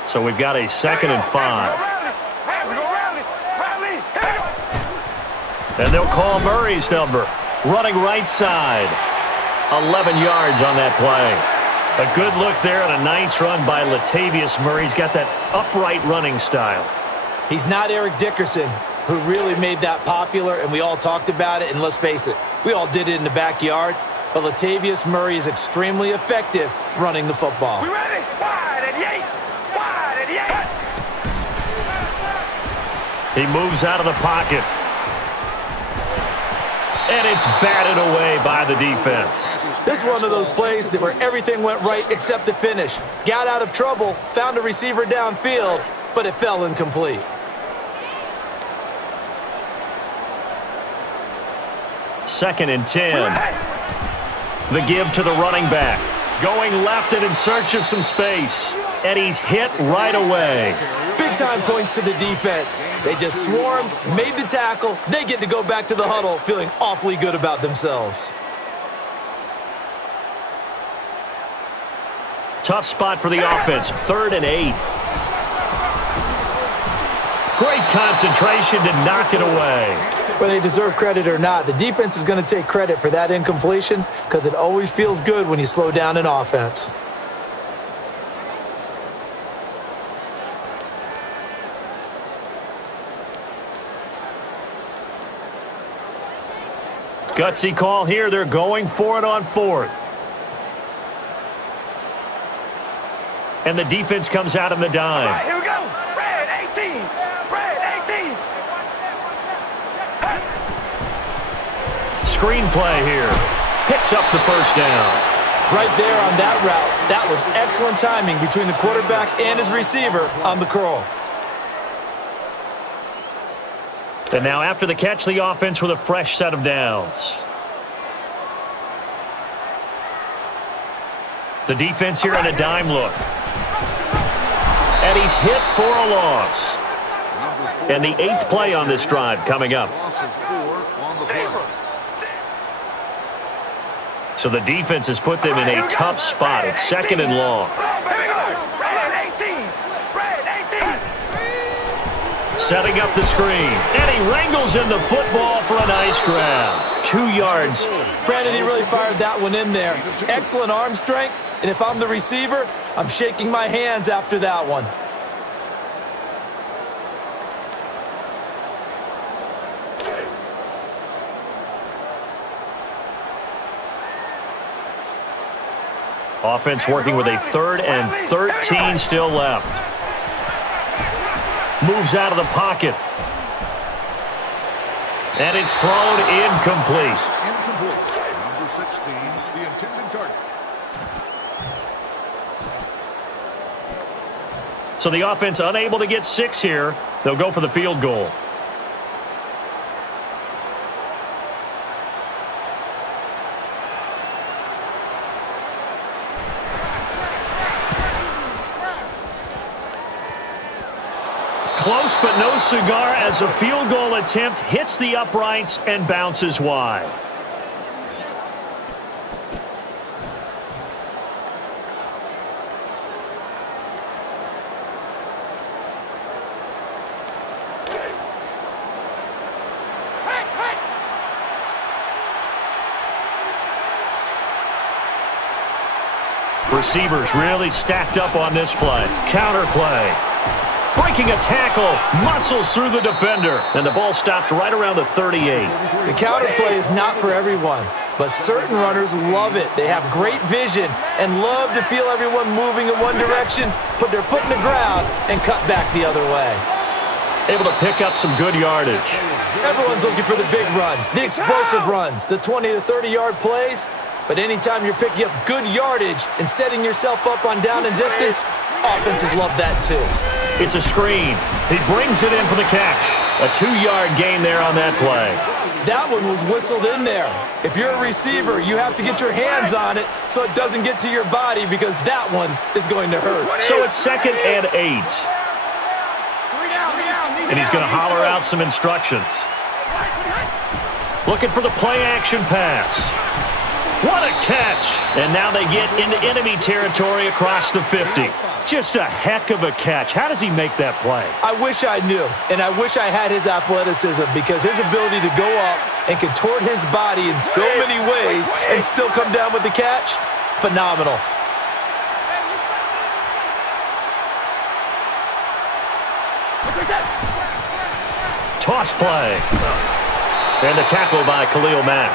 So we've got a 2nd and 5. And they'll call Murray's number. Running right side. 11 yards on that play. A good look there and a nice run by Latavius Murray. He's got that upright running style. He's not Eric Dickerson, who really made that popular, and we all talked about it. And let's face it, we all did it in the backyard. But Latavius Murray is extremely effective running the football. We ready? Wide and yay! Wide and yay! He moves out of the pocket. And it's batted away by the defense. This is one of those plays where everything went right except the finish. Got out of trouble, found a receiver downfield, but it fell incomplete. Second and 10. The give to the running back. Going left and in search of some space. And he's hit right away. Big-time points to the defense. They just swarmed, made the tackle. They get to go back to the huddle feeling awfully good about themselves. Tough spot for the offense. 3rd and 8. Great concentration to knock it away. Whether they deserve credit or not, the defense is going to take credit for that incompletion because it always feels good when you slow down an offense. Gutsy call here. They're going for it on 4th. And the defense comes out in the dime. All right, here we go. Red 18. Red 18. Screen play here. Picks up the first down. Right there on that route, that was excellent timing between the quarterback and his receiver on the curl. And now after the catch, the offense with a fresh set of downs. The defense here in a dime look. And he's hit for a loss. And the 8th play on this drive coming up. So the defense has put them in a tough spot. It's 2nd and long. Setting up the screen. And he wrangles in the football for a nice grab. 2 yards. Brandon, he really fired that one in there. Excellent arm strength. And if I'm the receiver, I'm shaking my hands after that one. Offense working with a 3rd and 13 still left. Moves out of the pocket. And it's thrown incomplete. Number 16, the intended target. So the offense unable to get 6 here. They'll go for the field goal. Close but no cigar as a field goal attempt hits the uprights and bounces wide. Receivers really stacked up on this play. Counter play. Breaking a tackle, muscles through the defender, and the ball stopped right around the 38. The counter play is not for everyone, but certain runners love it. They have great vision and love to feel everyone moving in one direction, put their foot in the ground, and cut back the other way. Able to pick up some good yardage. Everyone's looking for the big runs, the explosive runs, the 20 to 30-yard plays. But anytime you're picking up good yardage and setting yourself up on down and distance, offenses love that too. It's a screen. He brings it in for the catch. A 2-yard gain there on that play. That one was whistled in there. If you're a receiver, you have to get your hands on it so it doesn't get to your body because that one is going to hurt. So it's 2nd and 8. And he's going to holler out some instructions. Looking for the play-action pass. What a catch! And now they get into enemy territory across the 50. Just a heck of a catch. How does he make that play? I wish I knew, and I wish I had his athleticism because his ability to go up and contort his body in so many ways and still come down with the catch, phenomenal. Toss play. And the tackle by Khalil Mack.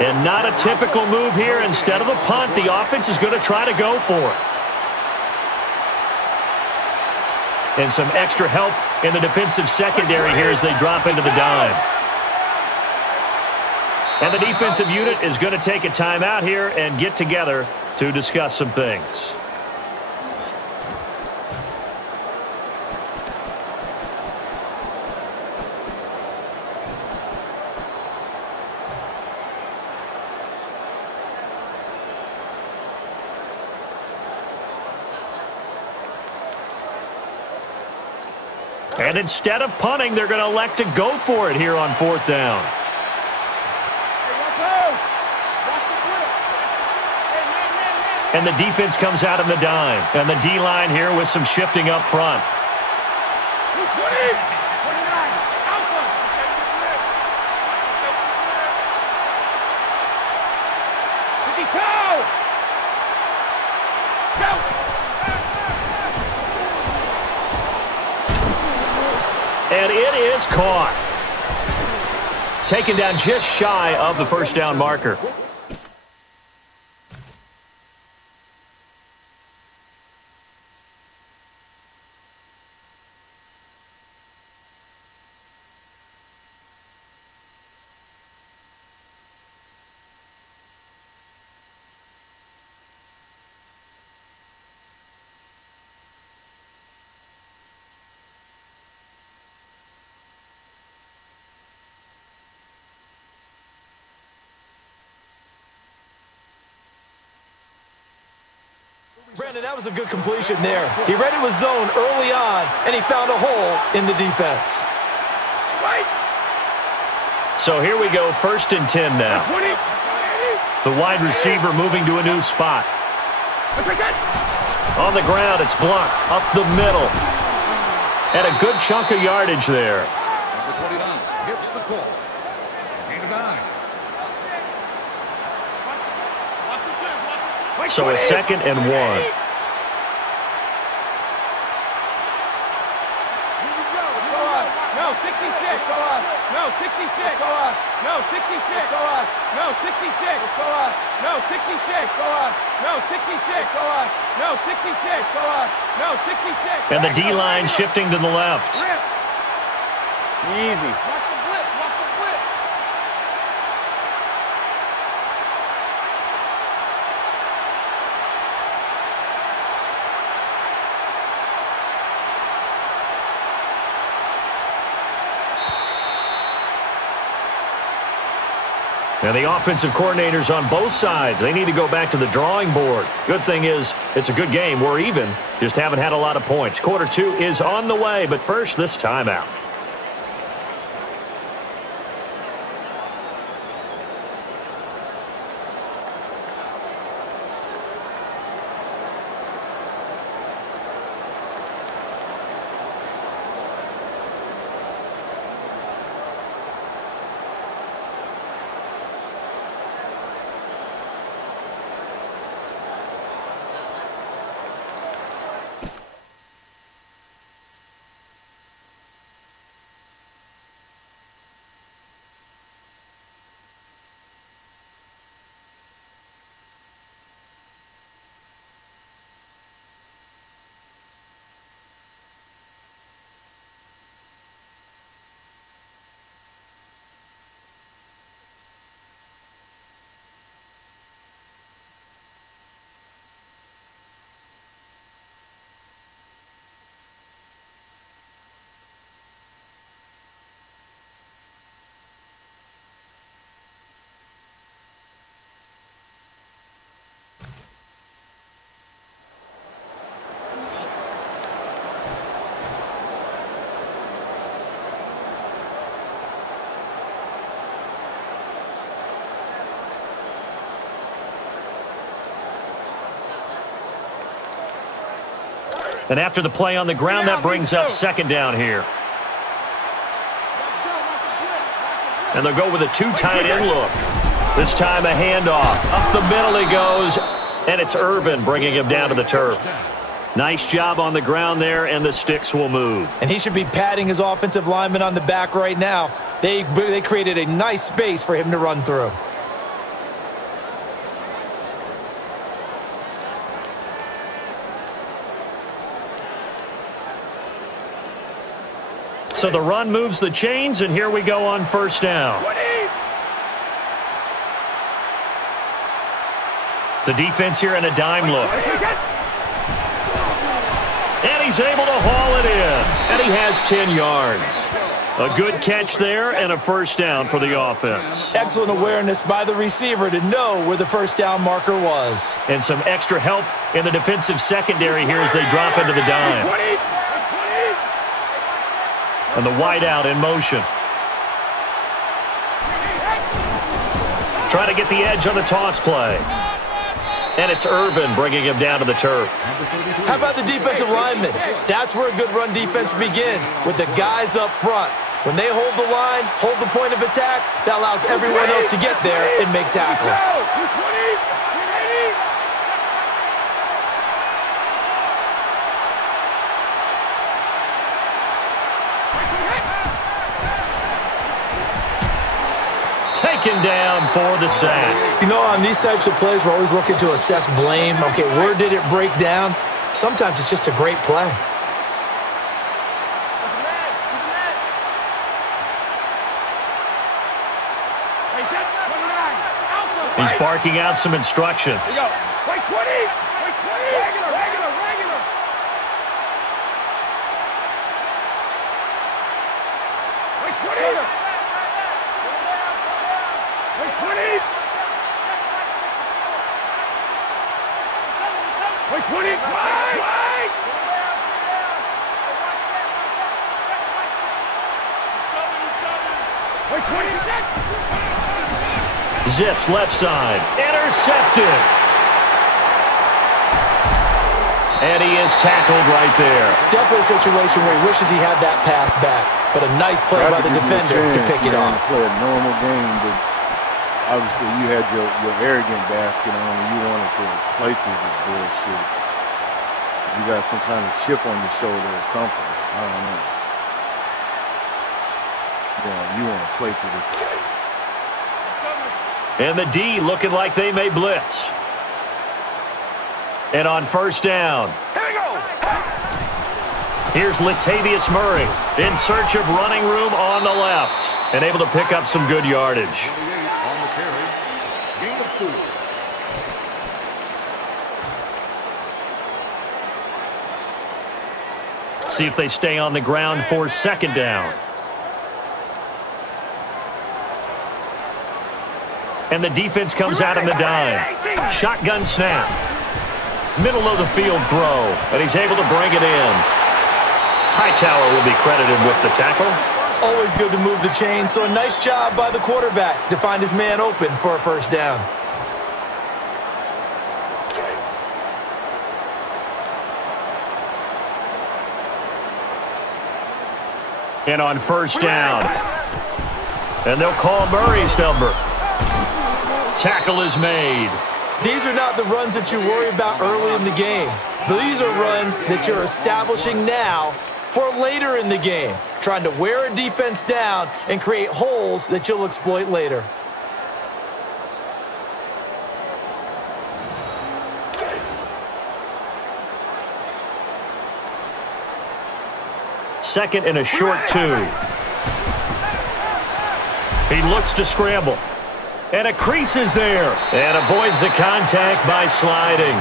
And not a typical move here. Instead of a punt, the offense is going to try to go for it. And some extra help in the defensive secondary here as they drop into the dime. And the defensive unit is going to take a timeout here and get together to discuss some things. And instead of punting, they're going to elect to go for it here on 4th down. And the defense comes out in the dime. And the D-line here with some shifting up front. And it is caught. Taken down just shy of the first down marker. Brandon, that was a good completion there. He read it was zone early on, and he found a hole in the defense. So here we go, 1st and 10 now. The wide receiver moving to a new spot. On the ground, it's blocked up the middle. And a good chunk of yardage there. Number 29 hits the ball. Gain of 9. So a 2nd and 1. No, 66. Go up. No, 66. Go up. No, 66. Go up. No, 66. Go up. No, 66. Go up. No, 66. Go up. No, 66. Go up. No, 66. And the D-line shifting to the left. Easy. Watch the blitz. Watch the blitz. And the offensive coordinators on both sides, they need to go back to the drawing board. Good thing is, it's a good game. We're even. Just haven't had a lot of points. Quarter 2 is on the way, but first, this timeout. And after the play on the ground, that brings up 2nd down here. And they'll go with a 2 tight end look. This time a handoff. Up the middle he goes, and it's Irvin bringing him down to the turf. Nice job on the ground there, and the sticks will move. And he should be patting his offensive lineman on the back right now. They created a nice space for him to run through. So the run moves the chains, and here we go on 1st down. The defense here in a dime look. And he's able to haul it in. And he has 10 yards. A good catch there and a 1st down for the offense. Excellent awareness by the receiver to know where the 1st down marker was. And some extra help in the defensive secondary here as they drop into the dime. And the wideout in motion. Trying to get the edge on the toss play. And it's Irvin bringing him down to the turf. How about the defensive linemen? That's where a good run defense begins, with the guys up front. When they hold the line, hold the point of attack, that allows everyone else to get there and make tackles. taken down for the sack. You know, on these types of plays, we're always looking to assess blame. Okay, where did it break down? Sometimes it's just a great play. He's barking out some instructions. Wait 20! Wait 20! Regular! Wait 20! Wait 20! Wait 20! Wait 20! Zips left side. Intercepted. And he is tackled right there. Definitely a situation where he wishes he had that pass back. But a nice play by the defender to pick it off. Play a normal game, but obviously you had your arrogant basket on and you wanted to play through this bullshit. You got some kind of chip on your shoulder or something. I don't know. You want to play through this. And the D looking like they may blitz. And on first down. Here we go! Here's Latavius Murray in search of running room on the left. And able to pick up some good yardage. 28 on the carry. Gain of 4. See if they stay on the ground for second down. And the defense comes out in the dime. Shotgun snap. Middle of the field throw. And he's able to bring it in. Hightower will be credited with the tackle. Always good to move the chain, so a nice job by the quarterback to find his man open for a first down. And on first down. And they'll call Murray's number. Tackle is made. These are not the runs that you worry about early in the game. These are runs that you're establishing now for later in the game, trying to wear a defense down and create holes that you'll exploit later. Second and a short 2. He looks to scramble. And a crease is there. And avoids the contact by sliding.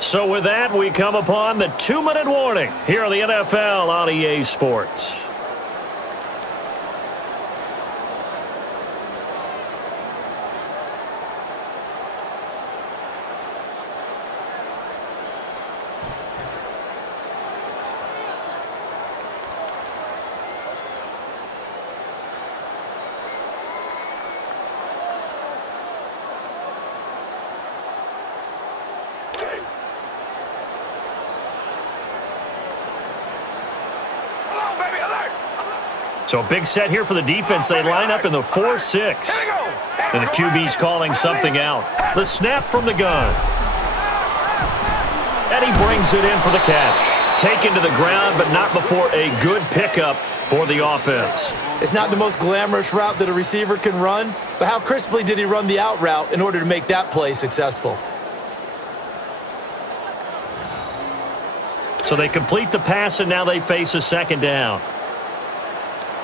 So with that, we come upon the 2-minute warning here on the NFL on EA Sports. So a big set here for the defense. They line up in the 4-6. And the QB's calling something out. The snap from the gun. And he brings it in for the catch. Taken to the ground, but not before a good pickup for the offense. It's not the most glamorous route that a receiver can run, but how crisply did he run the out route in order to make that play successful? So they complete the pass, and now they face a second down.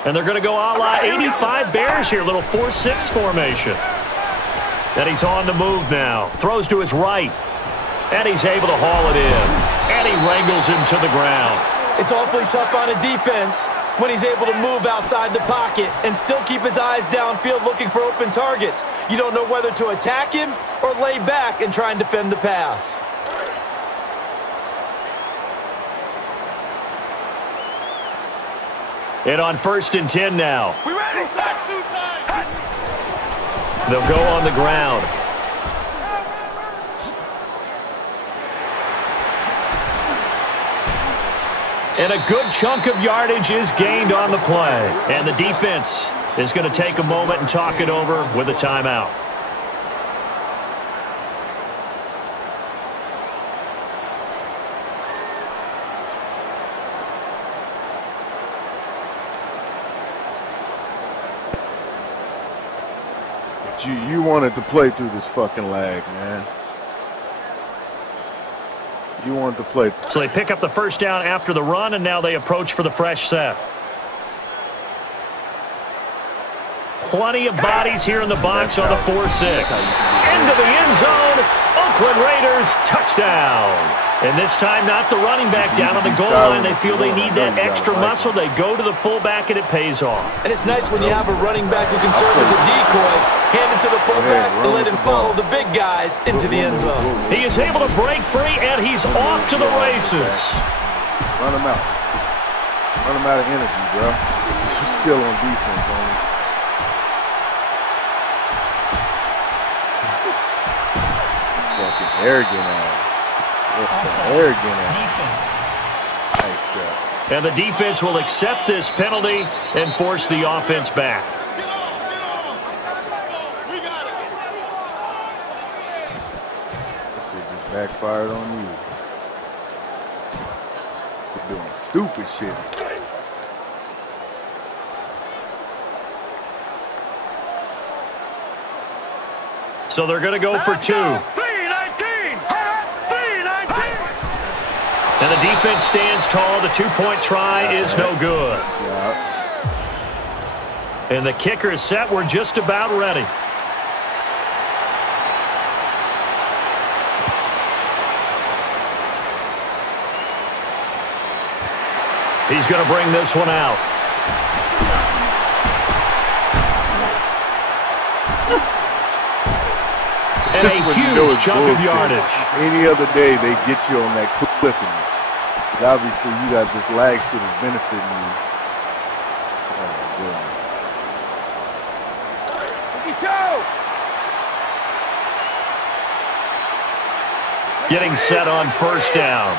And they're going to go a la 85 Bears here, little 4-6 formation. And he's on the move now. Throws to his right. And he's able to haul it in. And he wrangles him to the ground. It's awfully tough on a defense when he's able to move outside the pocket and still keep his eyes downfield looking for open targets. You don't know whether to attack him or lay back and try and defend the pass. And on 1st and 10 now. We ready? They'll go on the ground. And a good chunk of yardage is gained on the play. And the defense is going to take a moment and talk it over with a timeout. You wanted to play through this fucking lag, man. You wanted to play. So they pick up the first down after the run, and now they approach for the fresh set. Plenty of bodies here in the box on the 4-6. Into the end zone. Oakland Raiders touchdown. And this time not the running back down on the goal line. They feel they need that extra muscle. They go to the fullback, and it pays off. And it's nice when you have a running back who can serve as a decoy, hand it to the fullback, and let him follow the big guys into the end zone. He is able to break free, and he's off to the races. Run him out. Run him out of energy, bro. You're still on defense, homie. Fucking arrogant ass. Arrogant ass. Nice. And the defense will accept this penalty and force the offense back. This shit just backfired on you. You're doing stupid shit. So they're going to go for 2. And the defense stands tall. The 2-point try is no good. And the kicker is set. We're just about ready. He's going to bring this one out. And a huge chunk of yardage. Any other day, they get you on that cliffing. Obviously, you got this lag shit is benefiting you. Oh, Getting set on first down.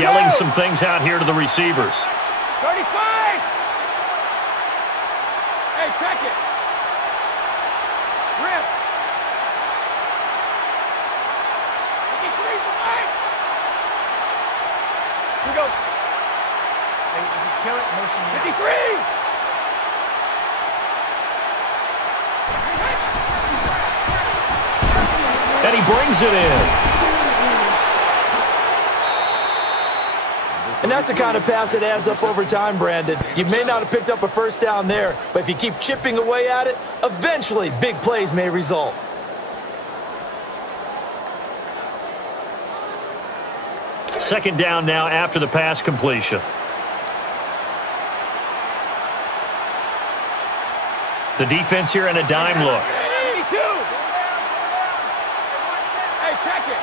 Yelling some things out here to the receivers. 35! Hey, check it. Rip. 53 for Mike. Here we go. Hey, if you kill it, motion me. 53! And he brings it in. And that's the kind of pass that adds up over time, Brandon. You may not have picked up a first down there, but if you keep chipping away at it, eventually big plays may result. Second down now after the pass completion. The defense here in a dime look. Hey, check it.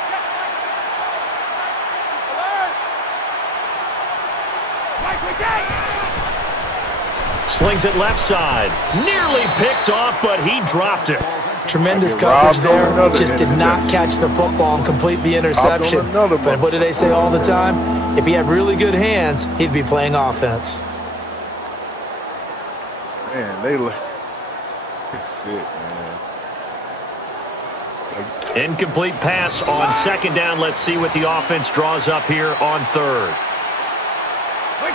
Slings it left side. Nearly picked off, but he dropped it. Tremendous coverage there. Just did not catch the football and complete the interception. But what do they say all the time? If he had really good hands, he'd be playing offense. Man, they look. Shit, man. Incomplete pass on second down. Let's see what the offense draws up here on third.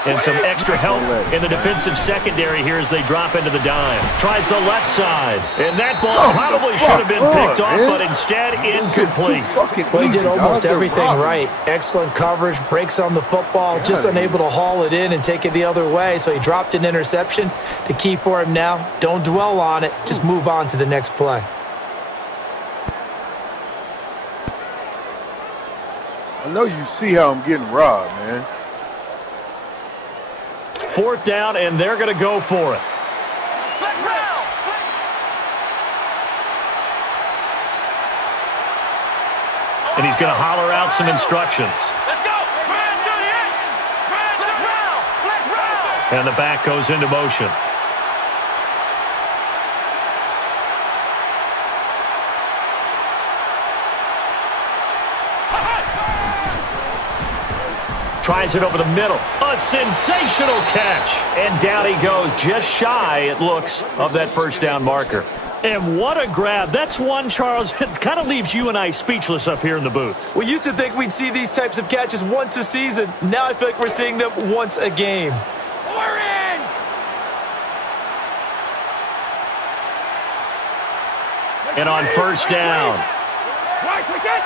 And some extra help in the defensive secondary here as they drop into the dime. Tries the left side. And that ball probably should have been picked off, but instead incomplete. Well, he did almost everything right. Excellent coverage, breaks on the football, just unable to haul it in and take it the other way. So he dropped an interception. The key for him now, don't dwell on it. Just move on to the next play. I know you see how I'm getting robbed, man. Fourth down, and they're going to go for it. And he's going to holler out some instructions. And the back goes into motion. Tries it over the middle. A sensational catch. And down he goes, just shy, it looks, of that first down marker. And what a grab. That's one, Charles, that kind of leaves you and I speechless up here in the booth. We used to think we'd see these types of catches once a season. Now I feel like we're seeing them once a game. We're in! And on first down. Right, quick it!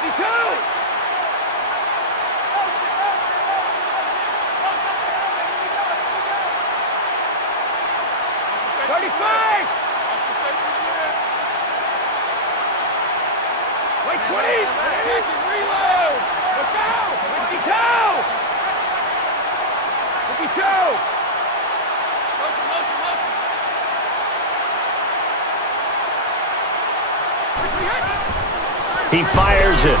52! 35! Wait, 20! Reload! Let's go! 52! 52! He fires it,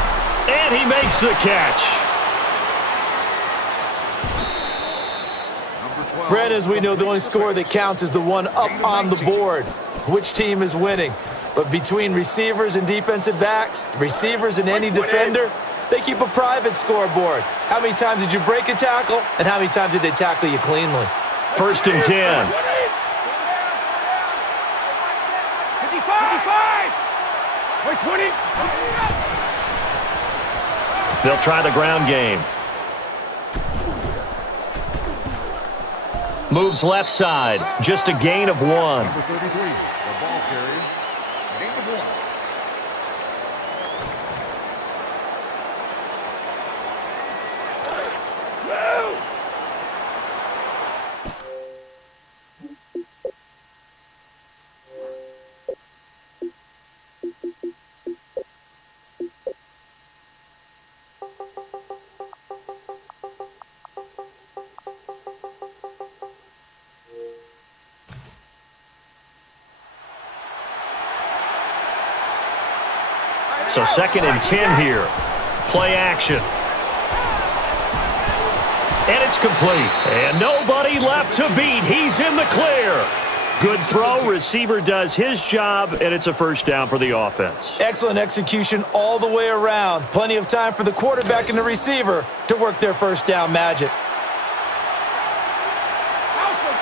and he makes the catch. Brent, as we know, the only score that counts is the one up on the board. Which team is winning? But between receivers and defensive backs, receivers and any defender, they keep a private scoreboard. How many times did you break a tackle, and how many times did they tackle you cleanly? First and 10. 55! Wait, 20! They'll try the ground game. Moves left side. Just a gain of 1. Number 33, the ball carrier. Gain of 1. So second and 10 here. Play action. And it's complete. And nobody left to beat. He's in the clear. Good throw. Receiver does his job, and it's a first down for the offense. Excellent execution all the way around. Plenty of time for the quarterback and the receiver to work their first down magic.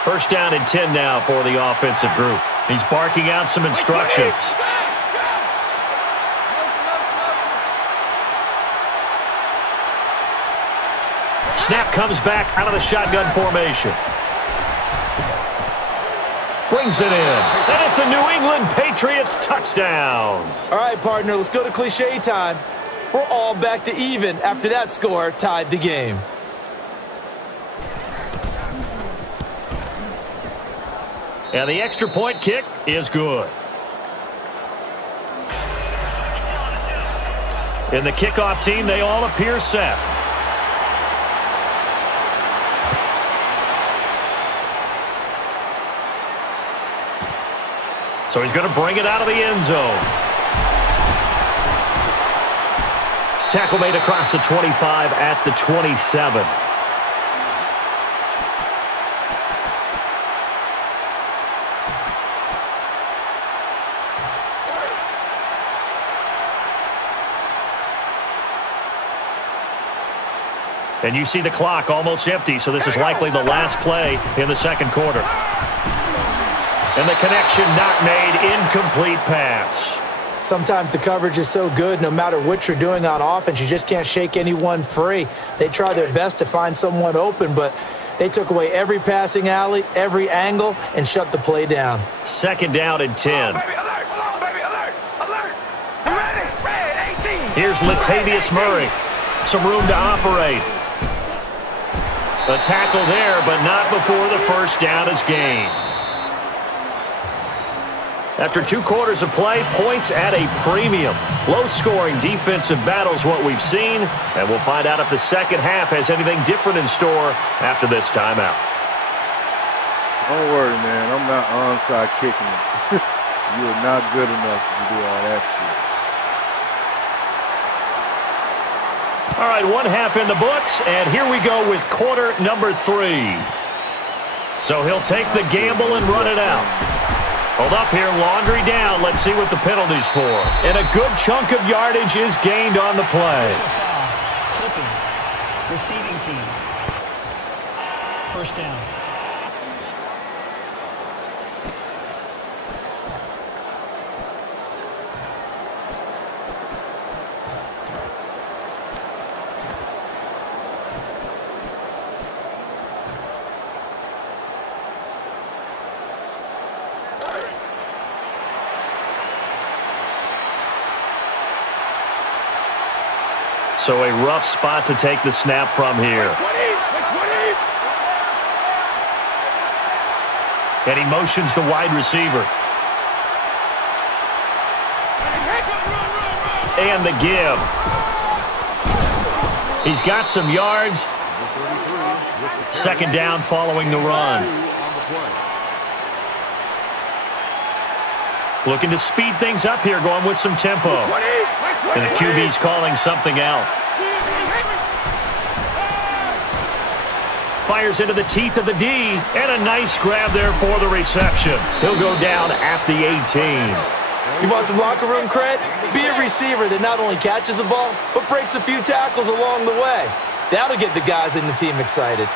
First down and 10 now for the offensive group. He's barking out some instructions. Snap comes back out of the shotgun formation. Brings it in. And it's a New England Patriots touchdown. All right, partner, let's go to cliche time. We're all back to even after that score tied the game. And the extra point kick is good. In the kickoff team, they all appear set. So he's going to bring it out of the end zone. Tackle made across the 25 at the 27. And you see the clock almost empty, so this is likely the last play in the second quarter. And the connection not made, incomplete pass. Sometimes the coverage is so good, no matter what you're doing on offense, you just can't shake anyone free. They try their best to find someone open, but they took away every passing alley, every angle, and shut the play down. Second down and 10. Here's Latavius Murray. Some room to operate. A tackle there, but not before the first down is gained. After 2 quarters of play, points at a premium. Low-scoring defensive battle's what we've seen, and we'll find out if the second half has anything different in store after this timeout. Don't worry, man. I'm not onside kicking it. You are not good enough to do all that shit. All right, 1 half in the books, and here we go with quarter number 3. So he'll take the gamble and run it out. Hold up here, laundry down. Let's see what the penalty's for. And a good chunk of yardage is gained on the play. Clipping. Receiving team. First down. So a rough spot to take the snap from here. And he motions the wide receiver. And the give. He's got some yards. Second down following the run. Looking to speed things up here, going with some tempo. And the QB's calling something out. Fires into the teeth of the D, and a nice grab there for the reception. He'll go down at the 18. You want some locker room cred? Be a receiver that not only catches the ball, but breaks a few tackles along the way. That'll get the guys in the team excited.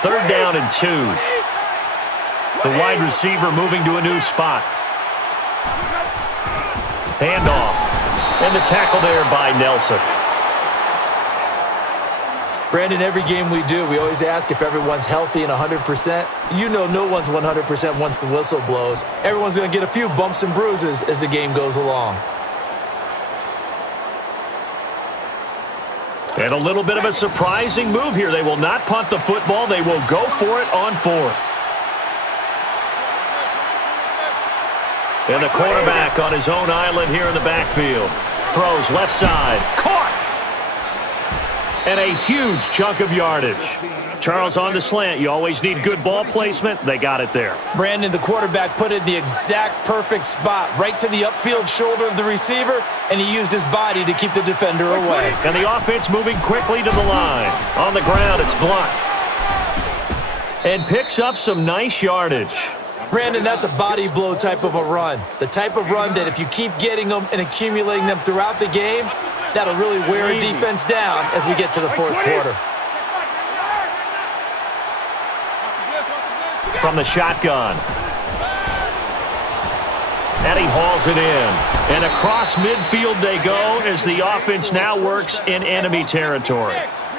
Third down and 2. The wide receiver moving to a new spot. Handoff. And the tackle there by Nelson. Brandon, every game we do, we always ask if everyone's healthy and 100%. You know no one's 100% once the whistle blows. Everyone's going to get a few bumps and bruises as the game goes along. And a little bit of a surprising move here. They will not punt the football. They will go for it on 4th. And the quarterback on his own island here in the backfield. Throws left side. Caught! And a huge chunk of yardage. Charles, on the slant, you always need good ball placement. They got it there. Brandon, the quarterback, put it in the exact perfect spot, right to the upfield shoulder of the receiver, and he used his body to keep the defender away. And the offense moving quickly to the line. On the ground, it's blocked. And picks up some nice yardage. Brandon, that's a body blow type of a run. The type of run that if you keep getting them and accumulating them throughout the game, that'll really wear a defense down as we get to the 4th quarter. From the shotgun. And he hauls it in. And across midfield they go as the offense now works in enemy territory.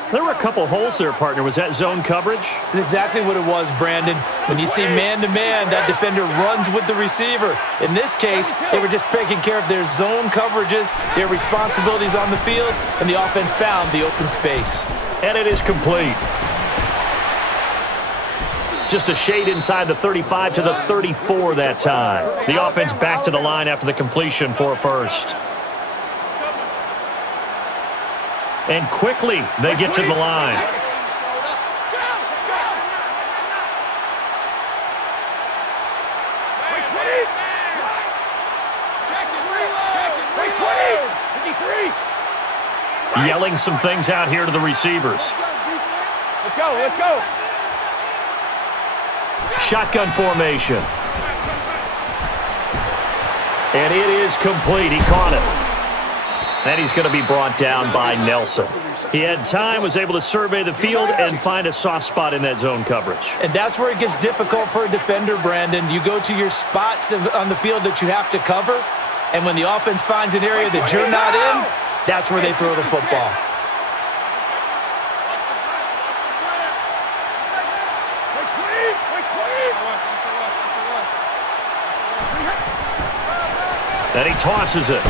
There were a couple holes there, partner. Was that zone coverage? That's exactly what it was, Brandon. When you see man-to-man, that defender runs with the receiver. In this case, they were just taking care of their zone coverages, their responsibilities on the field, and the offense found the open space. And it is complete. Just a shade inside the 35 to the 34 that time. The offense back to the line after the completion for a first. And quickly, they get to the line. Yelling some things out here to the receivers. Let's go, let's go. Shotgun formation. And it is complete. He caught it. And he's going to be brought down by Nelson. He had time, was able to survey the field and find a soft spot in that zone coverage. And that's where it gets difficult for a defender, Brandon. You go to your spots on the field that you have to cover, and when the offense finds an area that you're not in, that's where they throw the football. And he tosses it.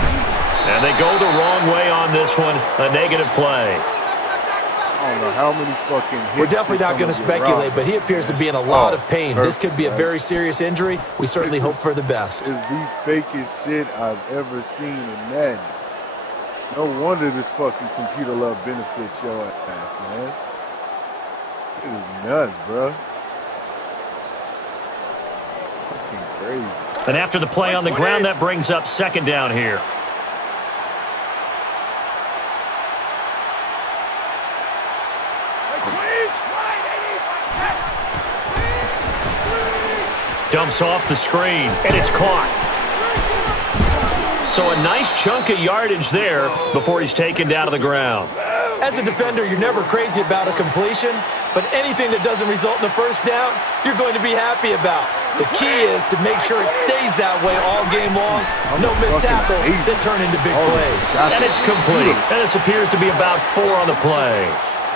And they go the wrong way on this one. A negative play. I don't know how many fucking hits. We're definitely not going to speculate, but he appears to be in a lot of pain. This could be a very serious injury. We certainly hope for the best. It's the fakest shit I've ever seen in Madden. No wonder this fucking computer love benefits your ass, man. It is nuts, bro. Fucking crazy. And after the play on the ground, that brings up second down here. Dumps off the screen, and it's caught. So a nice chunk of yardage there before he's taken down to the ground. As a defender, you're never crazy about a completion, but anything that doesn't result in a first down, you're going to be happy about. The key is to make sure it stays that way all game long. No missed tackles that turn into big plays. And it's complete. And this appears to be about 4 on the play.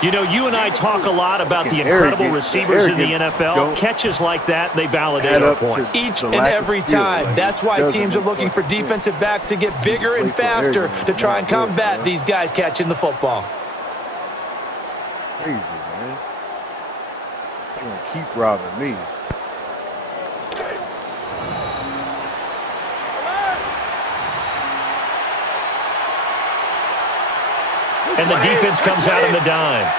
You know, you and I talk a lot about the incredible receivers in the NFL. Catches like that, they validate our point. Each and every time. That's why teams are looking for defensive backs to get bigger and faster to try and combat these guys catching the football. Crazy, man. You're going to keep robbing me. And the defense comes out in the dime.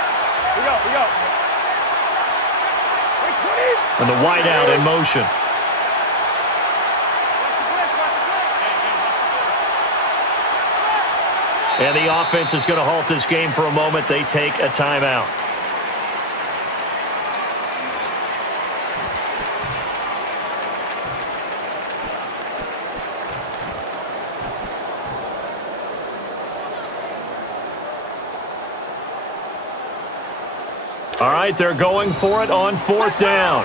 And the wideout in motion. And the offense is going to halt this game for a moment. They take a timeout. All right, they're going for it on 4th down.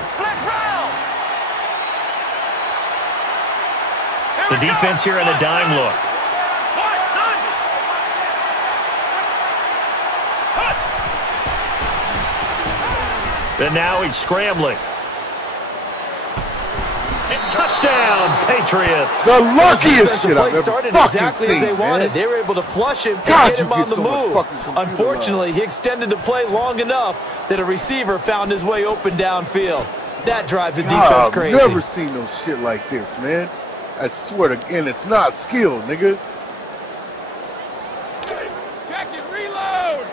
The defense here in a dime look. And now he's scrambling. And touchdown, Patriots. The luckiest shit I've ever started exactly as they wanted. They were able to flush him and get him on the move. Unfortunately, he extended the play long enough that a receiver found his way open downfield. That drives the defense crazy. I've never seen no shit like this, man. I swear to, and it's not skill, nigga. Jacket, reload!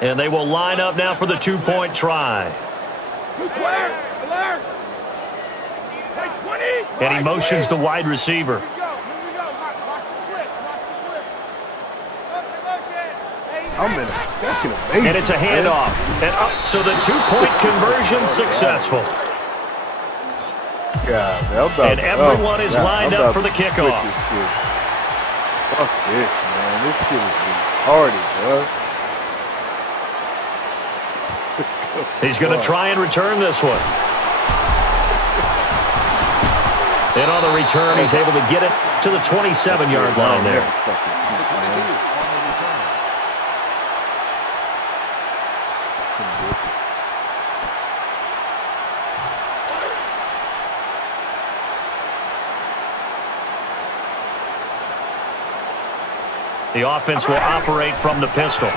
And they will line up now for the 2-point try. Alert! Hey, 20! And he motions the wide receiver. I'm in a fucking amazing. And it's a handoff. And up, so the 2-point conversion successful. God, and everyone is lined up for the kickoff. Fuck this, man. This shit is retarded, bro. He's going to try and return this one. And on the return, he's able to get it to the 27-yard line there. The offense will operate from the pistol.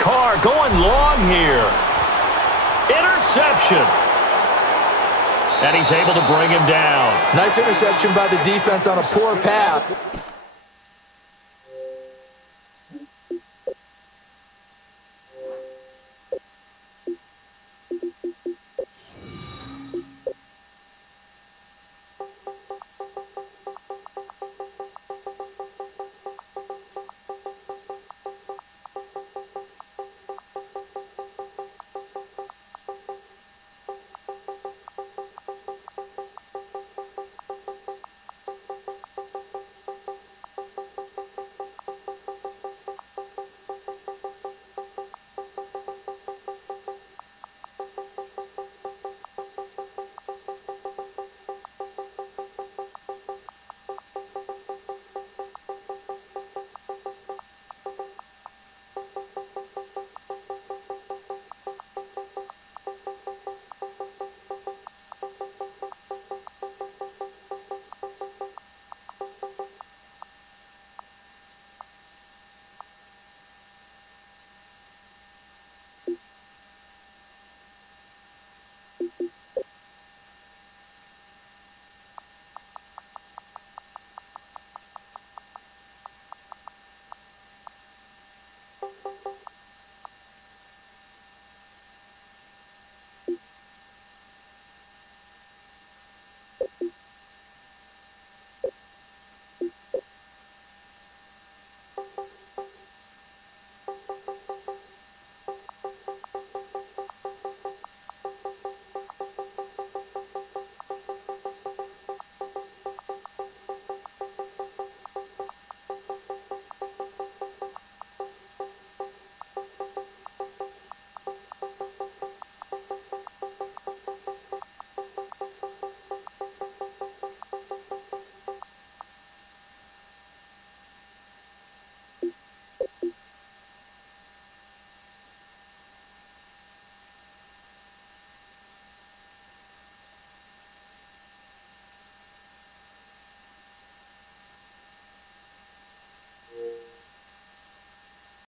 Carr going long here. Interception. And he's able to bring him down. Nice interception by the defense on a poor path.